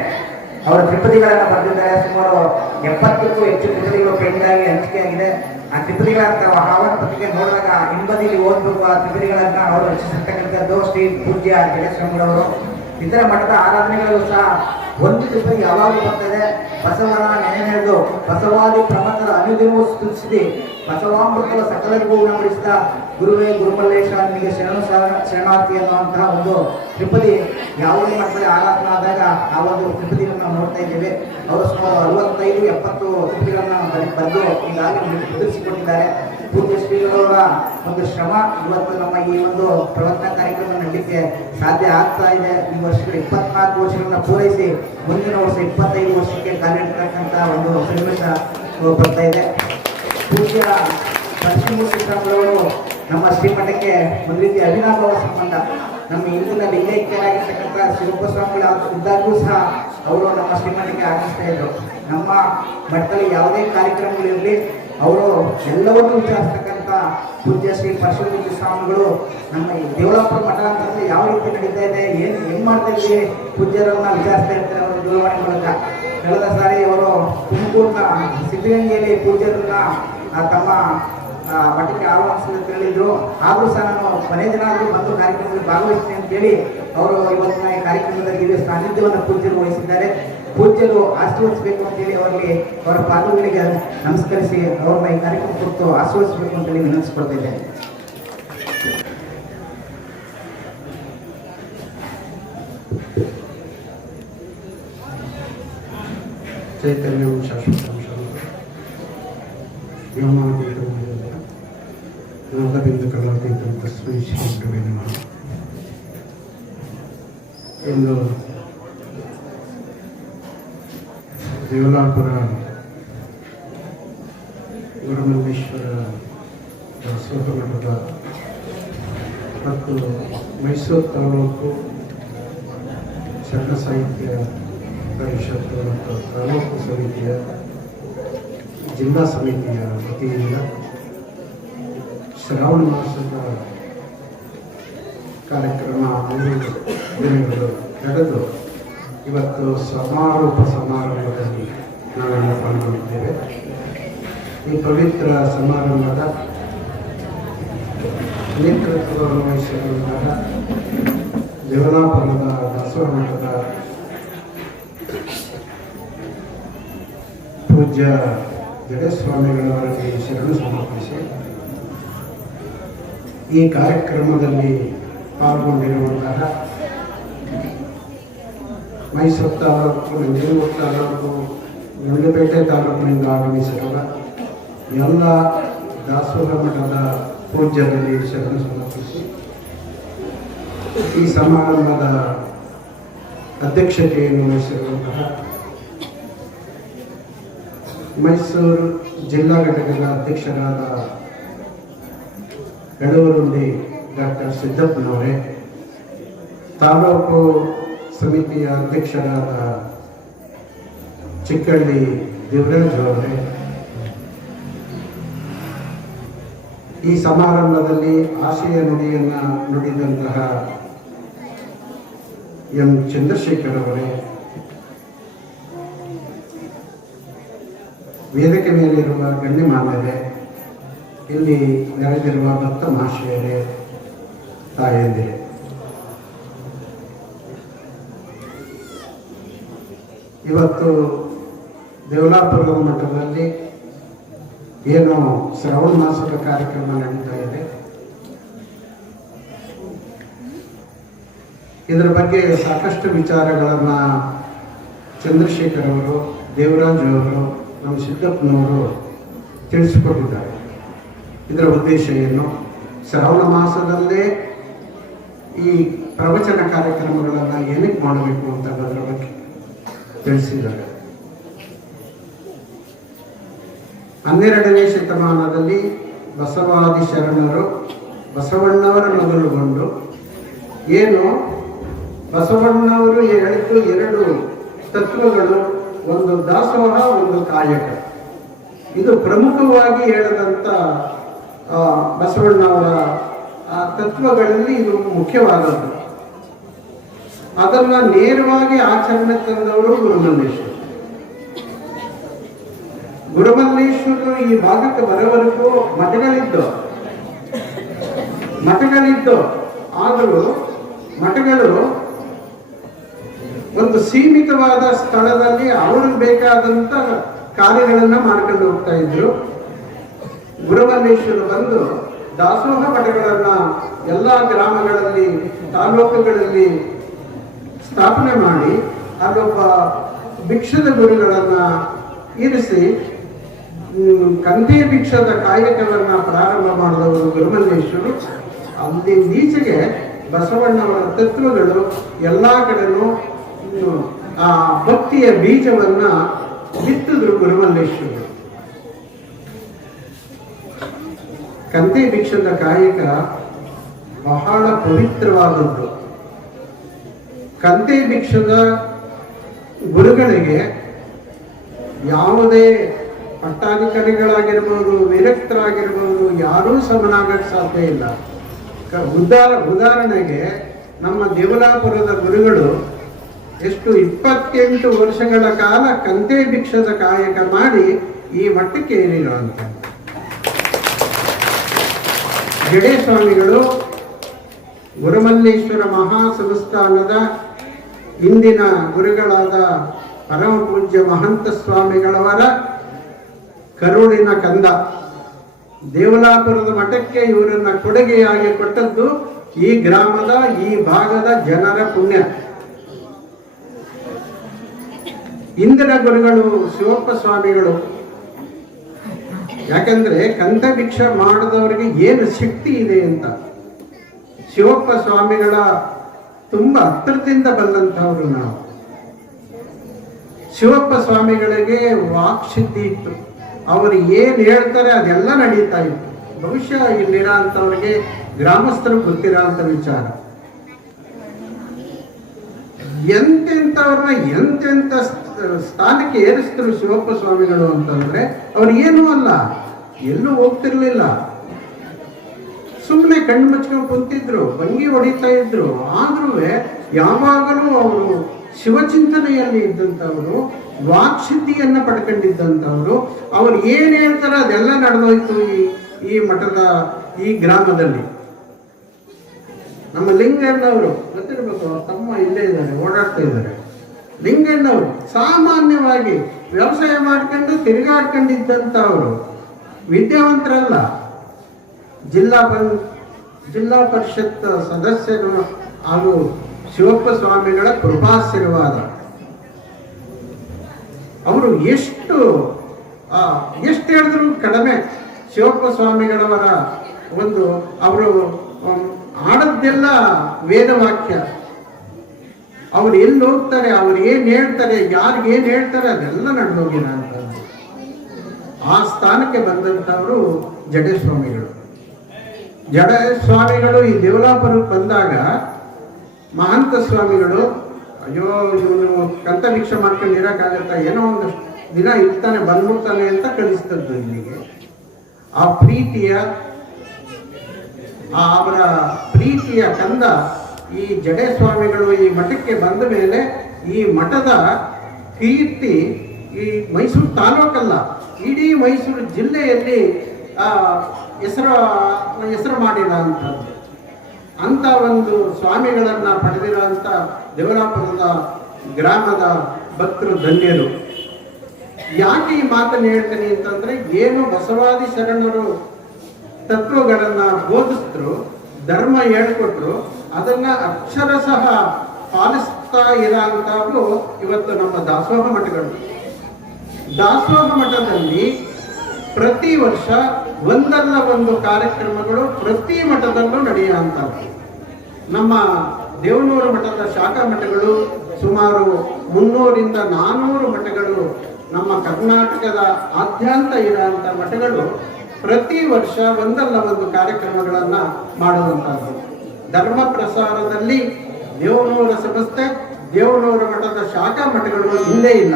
ಅವರು ತ್ರಿಪದಿಗಳನ್ನು ಬರೆದಿದ್ದಾರೆ. ಸುಮಾರು 70ಕ್ಕೂ ಹೆಚ್ಚು ತ್ರಿಪದಿಗಳು ಪೆಂಡಾಗಿ ಹಂಚಿಕೆಯಾಗಿದೆ. ಆ ತ್ರಿಪದಿಗಳಂತ ಆವರಣ ಪತ್ರಿಕೆ ನೋಡಿದಾಗ ಹಿಂಬದಿಯಲ್ಲಿ ಓದಬೇಕು ಆ ತ್ರಿಪದಿಗಳನ್ನು ಅವರು ರಚಿಸಿರ್ತಕ್ಕಂಥದ್ದು ಶ್ರೀ ಪೂಜ್ಯ ಗಣೇಶ ಸ್ವಾಮಿಗಳವರು. ಇತರ ಮಠದ ಆರಾಧನೆಗಳು ಸಹ ಒಂದು ತ್ರಿಪದಿ ಯಾವಾಗಲೂ ಬರ್ತದೆ. ಬಸವನ ನೆನೆದು ಬಸವಾದಿ ಪ್ರಮಥರ ಅನುದಿನವೂ ಸ್ತುತಿಸಿ ಬಸವಾಮೃತದ ಸಕಲರಿಗೂ ಉಣಬಡಿಸಿದ ಗುರುವೇ ಗುರುಮಲ್ಲೇಶ ನಿಮಗೆ ಶರಣಾರ್ಥಿ ಅನ್ನುವಂತಹ ಒಂದು ತ್ರಿಪದಿ ಯಾವುದೇ ಮಠದಲ್ಲಿ ಆರಾಧನೆ ಆದಾಗ ಆ ಒಂದು ತ್ರಿಪದಿಗಳನ್ನು ನಾವು ನೋಡ್ತಾ ಇದ್ದೇವೆ. ಅವರು ಸುಮಾರು 65-70 ತ್ರಿಪದಿಗಳನ್ನು ಬರೆದು ಈಗಾಗಲೇ ಮುದ್ರಿಸಿಕೊಟ್ಟಿದ್ದಾರೆ. ಪೂಜ್ಯ ಶ್ರೀಗಳವರ ಒಂದು ಶ್ರಮ ಇವತ್ತು ನಮ್ಮ ಈ ಒಂದು ಪ್ರವಚನ ಕಾರ್ಯಕ್ರಮ ನಡೆಯಲಿಕ್ಕೆ ಸಾಧ್ಯ ಆಗ್ತಾ ಇದೆ. ಈ ವರ್ಷಗಳು 24 ವರ್ಷಗಳನ್ನ ಪೂರೈಸಿ ಮುಂದಿನ ವರ್ಷ 25 ವರ್ಷಕ್ಕೆ ಕಾಲಿಡ್ತಕ್ಕಂಥ ಒಂದು ಸನ್ನಿವೇಶ ಬರ್ತಾ ಇದೆ. ಪೂಜ್ಯ ಪರಶುಮೂರ್ತಿ ಸ್ವಾಮಿಗಳವರು ನಮ್ಮ ಶ್ರೀಮಠಕ್ಕೆ ಒಂದು ರೀತಿಯ ಅವಿನಾಭಾವ ಸಂಬಂಧ. ನಮ್ಮ ಹಿಂದಿನ ಲಿಂಗೈಕ್ಯರಾಗಿರ್ತಕ್ಕಂಥ ಶಿವಪ್ಪ ಸ್ವಾಮಿಗಳ ಇದ್ದಾಗೂ ಸಹ ಅವರು ನಮ್ಮ ಶ್ರೀಮಠಕ್ಕೆ ಆಗಮಿಸ್ತಾ ಇದ್ರು. ನಮ್ಮ ಮಠದಲ್ಲಿ ಯಾವುದೇ ಕಾರ್ಯಕ್ರಮಗಳಿರಲಿ ಅವರು ಎಲ್ಲವನ್ನೂ ವಿಚಾರಿಸ್ತಕ್ಕಂಥ ಪೂಜ್ಯ ಶ್ರೀ ಪರಶುಮೂರ್ತಿ ಸ್ವಾಮಿಗಳು ನಮ್ಮ ಈ ದೇವಳಾಪುರ ಮಠ ಅಂತಂದ್ರೆ ಯಾವ ರೀತಿ ನಡೀತಾ ಇದೆ, ಹೆಂಗ್ ಮಾಡ್ತಾ ಇದ್ದೀವಿ ಪೂಜ್ಯರನ್ನ ವಿಚಾರಿಸ್ತಾ ಇರ್ತಾರೆ ಅವರು ದೂರವಾಣಿ ಮೂಲಕ. ಕಳೆದ ಸಾರಿ ಅವರು ತುಮಕೂರಿನ ಸಿದ್ಧಗಂಗೆಯಲ್ಲಿ ಪೂಜ್ಯರನ್ನ ತಮ್ಮ ಮಠಕ್ಕೆ ಆಹ್ವಾನಿಸಲು ಹೇಳಿದ್ರು. ಆದರೂ ಸಹ ನಾನು ಕೊನೆ ದಿನ ಆದರೂ ಬಂದು ಕಾರ್ಯಕ್ರಮದಲ್ಲಿ ಭಾಗವಹಿಸ್ತೀನಿ ಅಂತೇಳಿ ಅವರು ಇವತ್ತಿನ ಈ ಕಾರ್ಯಕ್ರಮದಲ್ಲಿ ಸಾನ್ನಿಧ್ಯವನ್ನು ಪೂಜ್ಯರು ವಹಿಸಿದ್ದಾರೆ. ಪೂಜ್ಯರು ಆಶೀರ್ವದಿಸಬೇಕು ಅಂತೇಳಿ ಅವರಿಗೆ ಅವರ ಪಾದಗಳಿಗೆ ನಮಸ್ಕರಿಸಿ ಅವ್ರನ್ನ ಈ ಕಾರ್ಯಕ್ರಮ ಕುರಿತು ಆಶೀರ್ವದಿಸಬೇಕು ಅಂತೇಳಿ ವಿನಂತಿಸ್ಕೊಳ್ತಿದ್ದೇನೆ. ಚೈತನ್ಯವು ಶಾಶ್ವತ ನಾದಬಿಂದು ಕಲಾತೀತ ತಸ್ಮೈ ಶ್ರೀ ಗುರುವೇ ನಮಃ. ಇಂದು ದೇವಲಾಪುರ ಗುರುಮಲ್ಲೇಶ್ವರ ದಾಸೋಹ ಮಠದ ಮತ್ತು ಮೈಸೂರು ತಾಲೂಕು ಶರಣ ಸಾಹಿತ್ಯ ಪರಿಷತ್ತು ಮತ್ತು ತಾಲೂಕು ಸಮಿತಿಯ ಜಿಲ್ಲಾ ಸಮಿತಿಯ ವತಿಯಿಂದ ಶ್ರಾವಣ ಮಾಸದ ಕಾರ್ಯಕ್ರಮ 3 ದಿನಗಳು ನಡೆದು ಇವತ್ತು ಸಮಾರೋಪ ಸಮಾರಂಭದಲ್ಲಿ ನಾವೆಲ್ಲ ಪಾಲ್ಗೊಂಡಿದ್ದೇವೆ. ಈ ಪವಿತ್ರ ಸಮಾರಂಭದ ನೇತೃತ್ವವನ್ನು ವಹಿಸಿರುವಂತಹ ದೇವಲಾಪುರದ ದಾಸೋಹ ಮಠದ ಪೂಜ್ಯ ಜಡಸ್ವಾಮಿಗಳವರಿಗೆ ಶರಣು ಸಮರ್ಪಿಸಿ ಈ ಕಾರ್ಯಕ್ರಮದಲ್ಲಿ ಪಾಲ್ಗೊಂಡಿರುವಂತಹ ಮೈಸೂರು ತಾಲೂಕು, ನಂಜನಗೂಡು ತಾಲೂಕು, ಗುಂಡ್ಲುಪೇಟೆ ತಾಲೂಕಿನಿಂದ ಆಗಮಿಸಿರುವ ಎಲ್ಲ ದಾಸೋಹ ಮಠದ ಪೂಜ್ಯರಲ್ಲಿ ಶರಣು ಸಮರ್ಪಿಸಿ ಈ ಸಮಾರಂಭದ ಅಧ್ಯಕ್ಷತೆಯನ್ನು ವಹಿಸಿರುವಂತಹ ಮೈಸೂರು ಜಿಲ್ಲಾ ಘಟಕದ ಅಧ್ಯಕ್ಷರಾದ ಎಡವರುಂಡಿ ಡಾಕ್ಟರ್ ಸಿದ್ದಪ್ಪನವರೇ, ತಾಲೂಕು ಸಮಿತಿಯ ಅಧ್ಯಕ್ಷರಾದ ಚಿಕ್ಕಳ್ಳಿ ದೇವರಾಜ್ ಅವರೇ, ಈ ಸಮಾರಂಭದಲ್ಲಿ ಆಶಯ ನುಡಿಯನ್ನು ನುಡಿದಂತಹ ಎಂ ಚಂದ್ರಶೇಖರ್ ಅವರೇ, ವೇದಿಕೆ ಮೇಲಿರುವ ಗಣ್ಯಮಾನ್ಯರೇ, ಇಲ್ಲಿ ನೆರೆದಿರುವ ಭಕ್ತ ಮಹಾಶಯರೇ, ತಾಯಂದಿರೇ, ಇವತ್ತು ದೇವಲಾಪುರದ ಮಠದಲ್ಲಿ ಏನು ಶ್ರಾವಣ ಮಾಸದ ಕಾರ್ಯಕ್ರಮ ನಡೀತಾ ಇದೆ, ಇದರ ಬಗ್ಗೆ ಸಾಕಷ್ಟು ವಿಚಾರಗಳನ್ನು ಚಂದ್ರಶೇಖರ್ ಅವರು, ದೇವರಾಜ್ ಅವರು, ನಮ್ಮ ಸಿದ್ದಪ್ಪನವರು ತಿಳಿಸಿಕೊಟ್ಟಿದ್ದಾರೆ. ಇದರ ಉದ್ದೇಶ ಏನು, ಶ್ರಾವಣ ಮಾಸದಲ್ಲೇ ಈ ಪ್ರವಚನ ಕಾರ್ಯಕ್ರಮಗಳನ್ನು ಏನಕ್ಕೆ ಮಾಡಬೇಕು ಅಂತ ಅದರ ಬಗ್ಗೆ ತಿಳಿಸಿದ್ದಾರೆ. 12ನೇ ಶತಮಾನದಲ್ಲಿ ಬಸವಾದಿ ಶರಣರು ಬಸವಣ್ಣವರ ಮೊದಲುಗೊಂಡು ಏನು ಬಸವಣ್ಣವರು ಹೇಳಿದ್ದು 2 ತತ್ವಗಳು, ಒಂದು ದಾಸೋಹ, ಒಂದು ಕಾಯಕ. ಇದು ಪ್ರಮುಖವಾಗಿ ಹೇಳದಂತ ಬಸವಣ್ಣವರ ಆ ತತ್ವಗಳಲ್ಲಿ ಇದು ಮುಖ್ಯವಾದದ್ದು. ಅದನ್ನ ನೇರವಾಗಿ ಆಚರಣೆ ತಂದವರು ಗುರುಮಲ್ಲೇಶ್ವರ. ಗುರುಮಲ್ಲೇಶ್ವರರು ಈ ಭಾಗಕ್ಕೆ ಬರೋವರೆಗೂ ಮಠಗಳಿದ್ದು ಆದರೂ ಮಠಗಳು ಒಂದು ಸೀಮಿತವಾದ ಸ್ಥಳದಲ್ಲಿ ಅವ್ರಿಗೆ ಬೇಕಾದಂತ ಕಾರ್ಯಗಳನ್ನ ಮಾಡ್ಕೊಂಡು ಹೋಗ್ತಾ ಇದ್ರು. ಗುರುಮಲ್ಲೇಶ್ವರ ಬಂದು ದಾಸೋಹ ಮಠಗಳನ್ನ ಎಲ್ಲ ಗ್ರಾಮಗಳಲ್ಲಿ, ತಾಲೂಕುಗಳಲ್ಲಿ ಸ್ಥಾಪನೆ ಮಾಡಿ ಅಲ್ಲೊಬ್ಬ ಭಿಕ್ಷದ ಗುರುಗಳನ್ನ ಇರಿಸಿ ಕಂತೆ ಭಿಕ್ಷದ ಕಾಯಕವನ್ನ ಪ್ರಾರಂಭ ಮಾಡಿದವರು ಗುರುಮಲ್ಲೇಶ್ವರು. ಅಲ್ಲಿಂದೀಚೆಗೆ ಬಸವಣ್ಣವರ ತತ್ವಗಳು ಎಲ್ಲ ಕಡೆನೂ ಆ ಭಕ್ತಿಯ ಬೀಜವನ್ನ ಬಿತ್ತಿದ್ರು ಗುರುಮಲ್ಲೇಶ್ವರು. ಕಂತೆ ಭಿಕ್ಷದ ಕಾಯಕ ಬಹಳ ಪವಿತ್ರವಾದದ್ದು. ಕಂತೆ ಭಿಕ್ಷದ ಗುರುಗಳಿಗೆ ಯಾವುದೇ ಪಟ್ಟಾಧಿಕಾರಿಗಳಾಗಿರ್ಬೋದು, ವಿರಕ್ತರಾಗಿರ್ಬೋದು, ಯಾರೂ ಸಮನಾಗಕ್ಕೆ ಸಾಧ್ಯ ಇಲ್ಲ. ಉದಾಹರಣೆಗೆ ನಮ್ಮ ದೇವಲಾಪುರದ ಗುರುಗಳು ಎಷ್ಟು 28 ವರ್ಷಗಳ ಕಾಲ ಕಂತೆ ಭಿಕ್ಷದ ಕಾಯಕ ಮಾಡಿ ಈ ಮಟ್ಟಕ್ಕೆ ಏರಿರುವಂತ ಜಡೆ ಸ್ವಾಮಿಗಳು ಗುರುಮಲ್ಲೇಶ್ವರ ಮಹಾಸಂಸ್ಥಾನದ ಇಂದಿನ ಗುರುಗಳಾದ ಪರಮ ಪೂಜ್ಯ ಮಹಂತ ಸ್ವಾಮಿಗಳವರ ಕರುಳಿನ ಕಂದ. ದೇವಲಾಪುರದ ಮಠಕ್ಕೆ ಇವರನ್ನ ಕೊಡುಗೆಯಾಗಿ ಕೊಟ್ಟದ್ದು ಈ ಗ್ರಾಮದ, ಈ ಭಾಗದ ಜನರ ಪುಣ್ಯ. ಇಂದಿನ ಗುರುಗಳು ಶಿವಪ್ಪ ಸ್ವಾಮಿಗಳು. ಯಾಕಂದ್ರೆ ಕಂತ ಭಿಕ್ಷೆ ಮಾಡಿದವರಿಗೆ ಏನು ಶಕ್ತಿ ಇದೆ ಅಂತ ಶಿವಪ್ಪ ಸ್ವಾಮಿಗಳ ತುಂಬಾ ಹತ್ತಿರದಿಂದ ಬಂದಂತಹವರು ನಾವು. ಶಿವಪ್ಪ ಸ್ವಾಮಿಗಳಿಗೆ ವಾಕ್ಸಿದ್ಧಿ ಇತ್ತು. ಅವರು ಏನ್ ಹೇಳ್ತಾರೆ ಅದೆಲ್ಲ ನಡೀತಾ ಇತ್ತು. ಬಹುಶಃ ಇಲ್ಲಿರೋ ಅಂತವ್ರಿಗೆ ಗ್ರಾಮಸ್ಥರು ಗೊತ್ತಿರೋ ಅಂತ ವಿಚಾರ. ಎಂತೆಂಥವ್ರನ್ನ ಎಂತೆಂಥ ಸ್ಥಾನಕ್ಕೆ ಏರಿಸಿದ್ರು ಶಿವಪ್ಪ ಸ್ವಾಮಿಗಳು ಅಂತಂದ್ರೆ ಅವ್ರು ಏನೂ ಅಲ್ಲ, ಎಲ್ಲೂ ಹೋಗ್ತಿರ್ಲಿಲ್ಲ, ಸುಮ್ಮನೆ ಕಣ್ಣು ಮುಚ್ಕೊಂಡು ಕುಂತಿದ್ರು, ಭಂಗಿ ಹೊಡಿತಾ ಇದ್ರು. ಆದ್ರೂ ಯಾವಾಗಲೂ ಅವರು ಶಿವಚಿಂತನೆಯಲ್ಲಿ ಇದ್ದಂಥವ್ರು, ವಾಕ್ಸಿದ್ಧಿಯನ್ನ ಪಡ್ಕೊಂಡಿದ್ದಂಥವ್ರು. ಅವ್ರು ಏನ್ ಹೇಳ್ತಾರ ಅದೆಲ್ಲ ನಡೆದೋಯ್ತು ಈ ಮಠದ ಈ ಗ್ರಾಮದಲ್ಲಿ. ನಮ್ಮ ಲಿಂಗಣ್ಣವರು ಗೊತ್ತಿರ್ಬೇಕು, ಅವ್ರ ತಮ್ಮ ಇಲ್ಲೇ ಇದ್ದಾರೆ, ಓಡಾಡ್ತಾ ಇದ್ದಾರೆ. ಲಿಂಗಣ್ಣವರು ಸಾಮಾನ್ಯವಾಗಿ ವ್ಯವಸಾಯ ಮಾಡ್ಕೊಂಡು ತಿರುಗಾಡ್ಕೊಂಡಿದ್ದಂಥವ್ರು, ವಿದ್ಯಾವಂತರಲ್ಲ. ಜಿಲ್ಲಾ ಪರಿಷತ್ ಸದಸ್ಯರು ಹಾಗೂ ಶಿವಪ್ಪ ಸ್ವಾಮಿಗಳ ಕೃಪಾಶೀರ್ವಾದ. ಅವರು ಎಷ್ಟು ಹೇಳಿದ್ರು ಕಡಿಮೆ. ಶಿವಪ್ಪ ಸ್ವಾಮಿಗಳವರ ಒಂದು ಅವರು ಆಡದ್ದೆಲ್ಲ ವೇದವಾಕ್ಯ. ಅವ್ರು ಎಲ್ಲಿ ಹೋಗ್ತಾರೆ, ಅವ್ರು ಏನ್ ಹೇಳ್ತಾರೆ, ಯಾರಿಗೇನ್ ಹೇಳ್ತಾರೆ ಅದೆಲ್ಲ ನಡೆದೋಗಿರ ಅಂತ ಆ ಸ್ಥಾನಕ್ಕೆ ಬಂದಂಥವರು ಜಡೇಸ್ವಾಮಿಗಳು. ಜಡೇಸ್ವಾಮಿಗಳು ಈ ದೇವಲಾಪುರಕ್ಕೆ ಬಂದಾಗ ಮಹಾಂತ ಸ್ವಾಮಿಗಳು, ಅಯ್ಯೋ ಇವನು ಕಂತ ಭಿಕ್ಷೆ ಮಾಡ್ಕೊಂಡು ಇರೋಕ್ಕಾಗತ್ತ, ಏನೋ ಒಂದಷ್ಟು ದಿನ ಇರ್ತಾನೆ ಬಂದ್ಬಿಡ್ತಾನೆ ಅಂತ ಕಳಿಸ್ತದ್ದು ಇಲ್ಲಿಗೆ. ಆ ಪ್ರೀತಿಯ ಅವರ ಪ್ರೀತಿಯ ಕಂದ ಈ ಜಡೇಸ್ವಾಮಿಗಳು ಈ ಮಠಕ್ಕೆ ಬಂದ ಮೇಲೆ ಈ ಮಠದ ಕೀರ್ತಿ ಈ ಮೈಸೂರು ತಾಲೂಕಲ್ಲ, ಇಡೀ ಮೈಸೂರು ಜಿಲ್ಲೆಯಲ್ಲಿ ಹೆಸರು ಮಾಡಿಲ್ಲ ಅಂತ ಒಂದು ಸ್ವಾಮಿಗಳನ್ನ ಪಡೆದಿರುವಂತ ದೇವಲಾಪುರದ ಗ್ರಾಮದ ಭಕ್ತರು ಧನ್ಯರು. ಯಾಕೆ ಈ ಮಾತನ್ನು ಹೇಳ್ತೀನಿ ಅಂತಂದ್ರೆ, ಏನು ಬಸವಾದಿ ಶರಣರು ತತ್ವಗಳನ್ನ ಬೋಧಿಸಿದ್ರು, ಧರ್ಮ ಹೇಳ್ಕೊಟ್ರು, ಅದನ್ನ ಅಕ್ಷರಶಃ ಪಾಲಿಸ್ತಾ ಇರೋಂಥವು ಇವತ್ತು ನಮ್ಮ ದಾಸೋಹ ಮಠಗಳು. ದಾಸೋಹ ಮಠದಲ್ಲಿ ಪ್ರತಿ ವರ್ಷ ಒಂದಲ್ಲ ಒಂದು ಕಾರ್ಯಕ್ರಮಗಳು ಪ್ರತಿ ಮಠದಲ್ಲೂ ನಡೆಯುವಂಥವು. ನಮ್ಮ ದೇವನೂರು ಮಠದ ಶಾಖಾ ಮಠಗಳು ಸುಮಾರು 300ರಿಂದ 400 ಮಠಗಳು ನಮ್ಮ ಕರ್ನಾಟಕದ ಆದ್ಯಂತ ಇರುವಂಥ ಮಠಗಳು ಪ್ರತಿ ವರ್ಷ ಒಂದಲ್ಲ ಒಂದು ಕಾರ್ಯಕ್ರಮಗಳನ್ನ ಮಾಡುವಂಥದ್ದು. ಧರ್ಮ ಪ್ರಸಾರದಲ್ಲಿ ದೇವನೂರ ಸಂಸ್ಥೆ, ದೇವನೂರು ಮಠದ ಶಾಖಾ ಮಠಗಳು ಹಿಂದೆ ಇಲ್ಲ.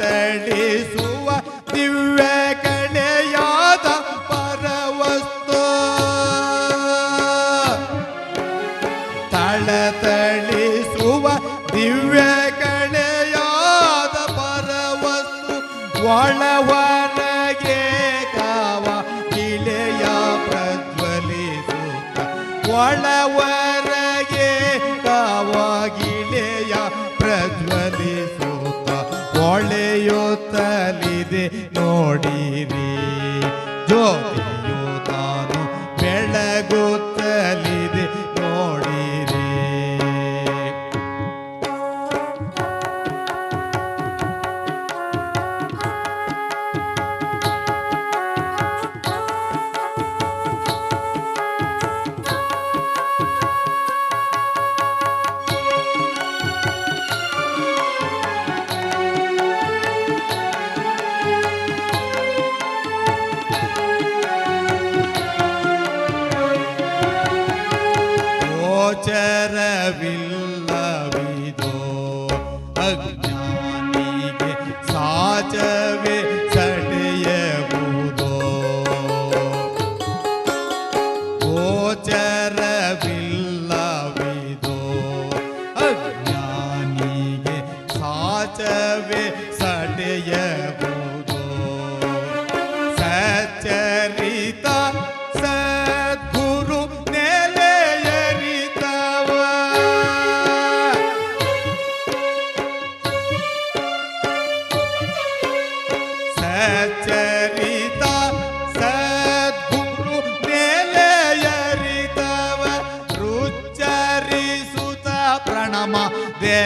ತಳಿಸುವ ದಿವ್ಯ ಕಳೆಯಾದ ಪರವಸ್ತು, ತಳಿಸುವ ದಿವ್ಯ ಕಳೆಯಾದ ಪರವಸ್ತು, ಒಳವರಗೆ ಕಾವ ಗಿಳೆಯ ಪ್ರಜ್ವಲಿಸುತ್ತ, ಒಳವರಗೆ ಕಾವ ಗಿಳೆಯ ಪ್ರಜ್ವಲಿಸುತ್ತ ಹೊಳೆಯುತ್ತಲಿದೆ ನೋಡಿರಿ, ಜ್ಯೋತಿಯು ತಾನು ಬೆಳಗುತ್ತಲಿದೆ ನೋಡಿರಿ. ಸ್ವಚರಿತ ಸದ್ಗುರು ಮೇಲೆಯರಿತವ ರುಚ್ಚರಿಸುತ್ತ ಪ್ರಣಮ ದೇ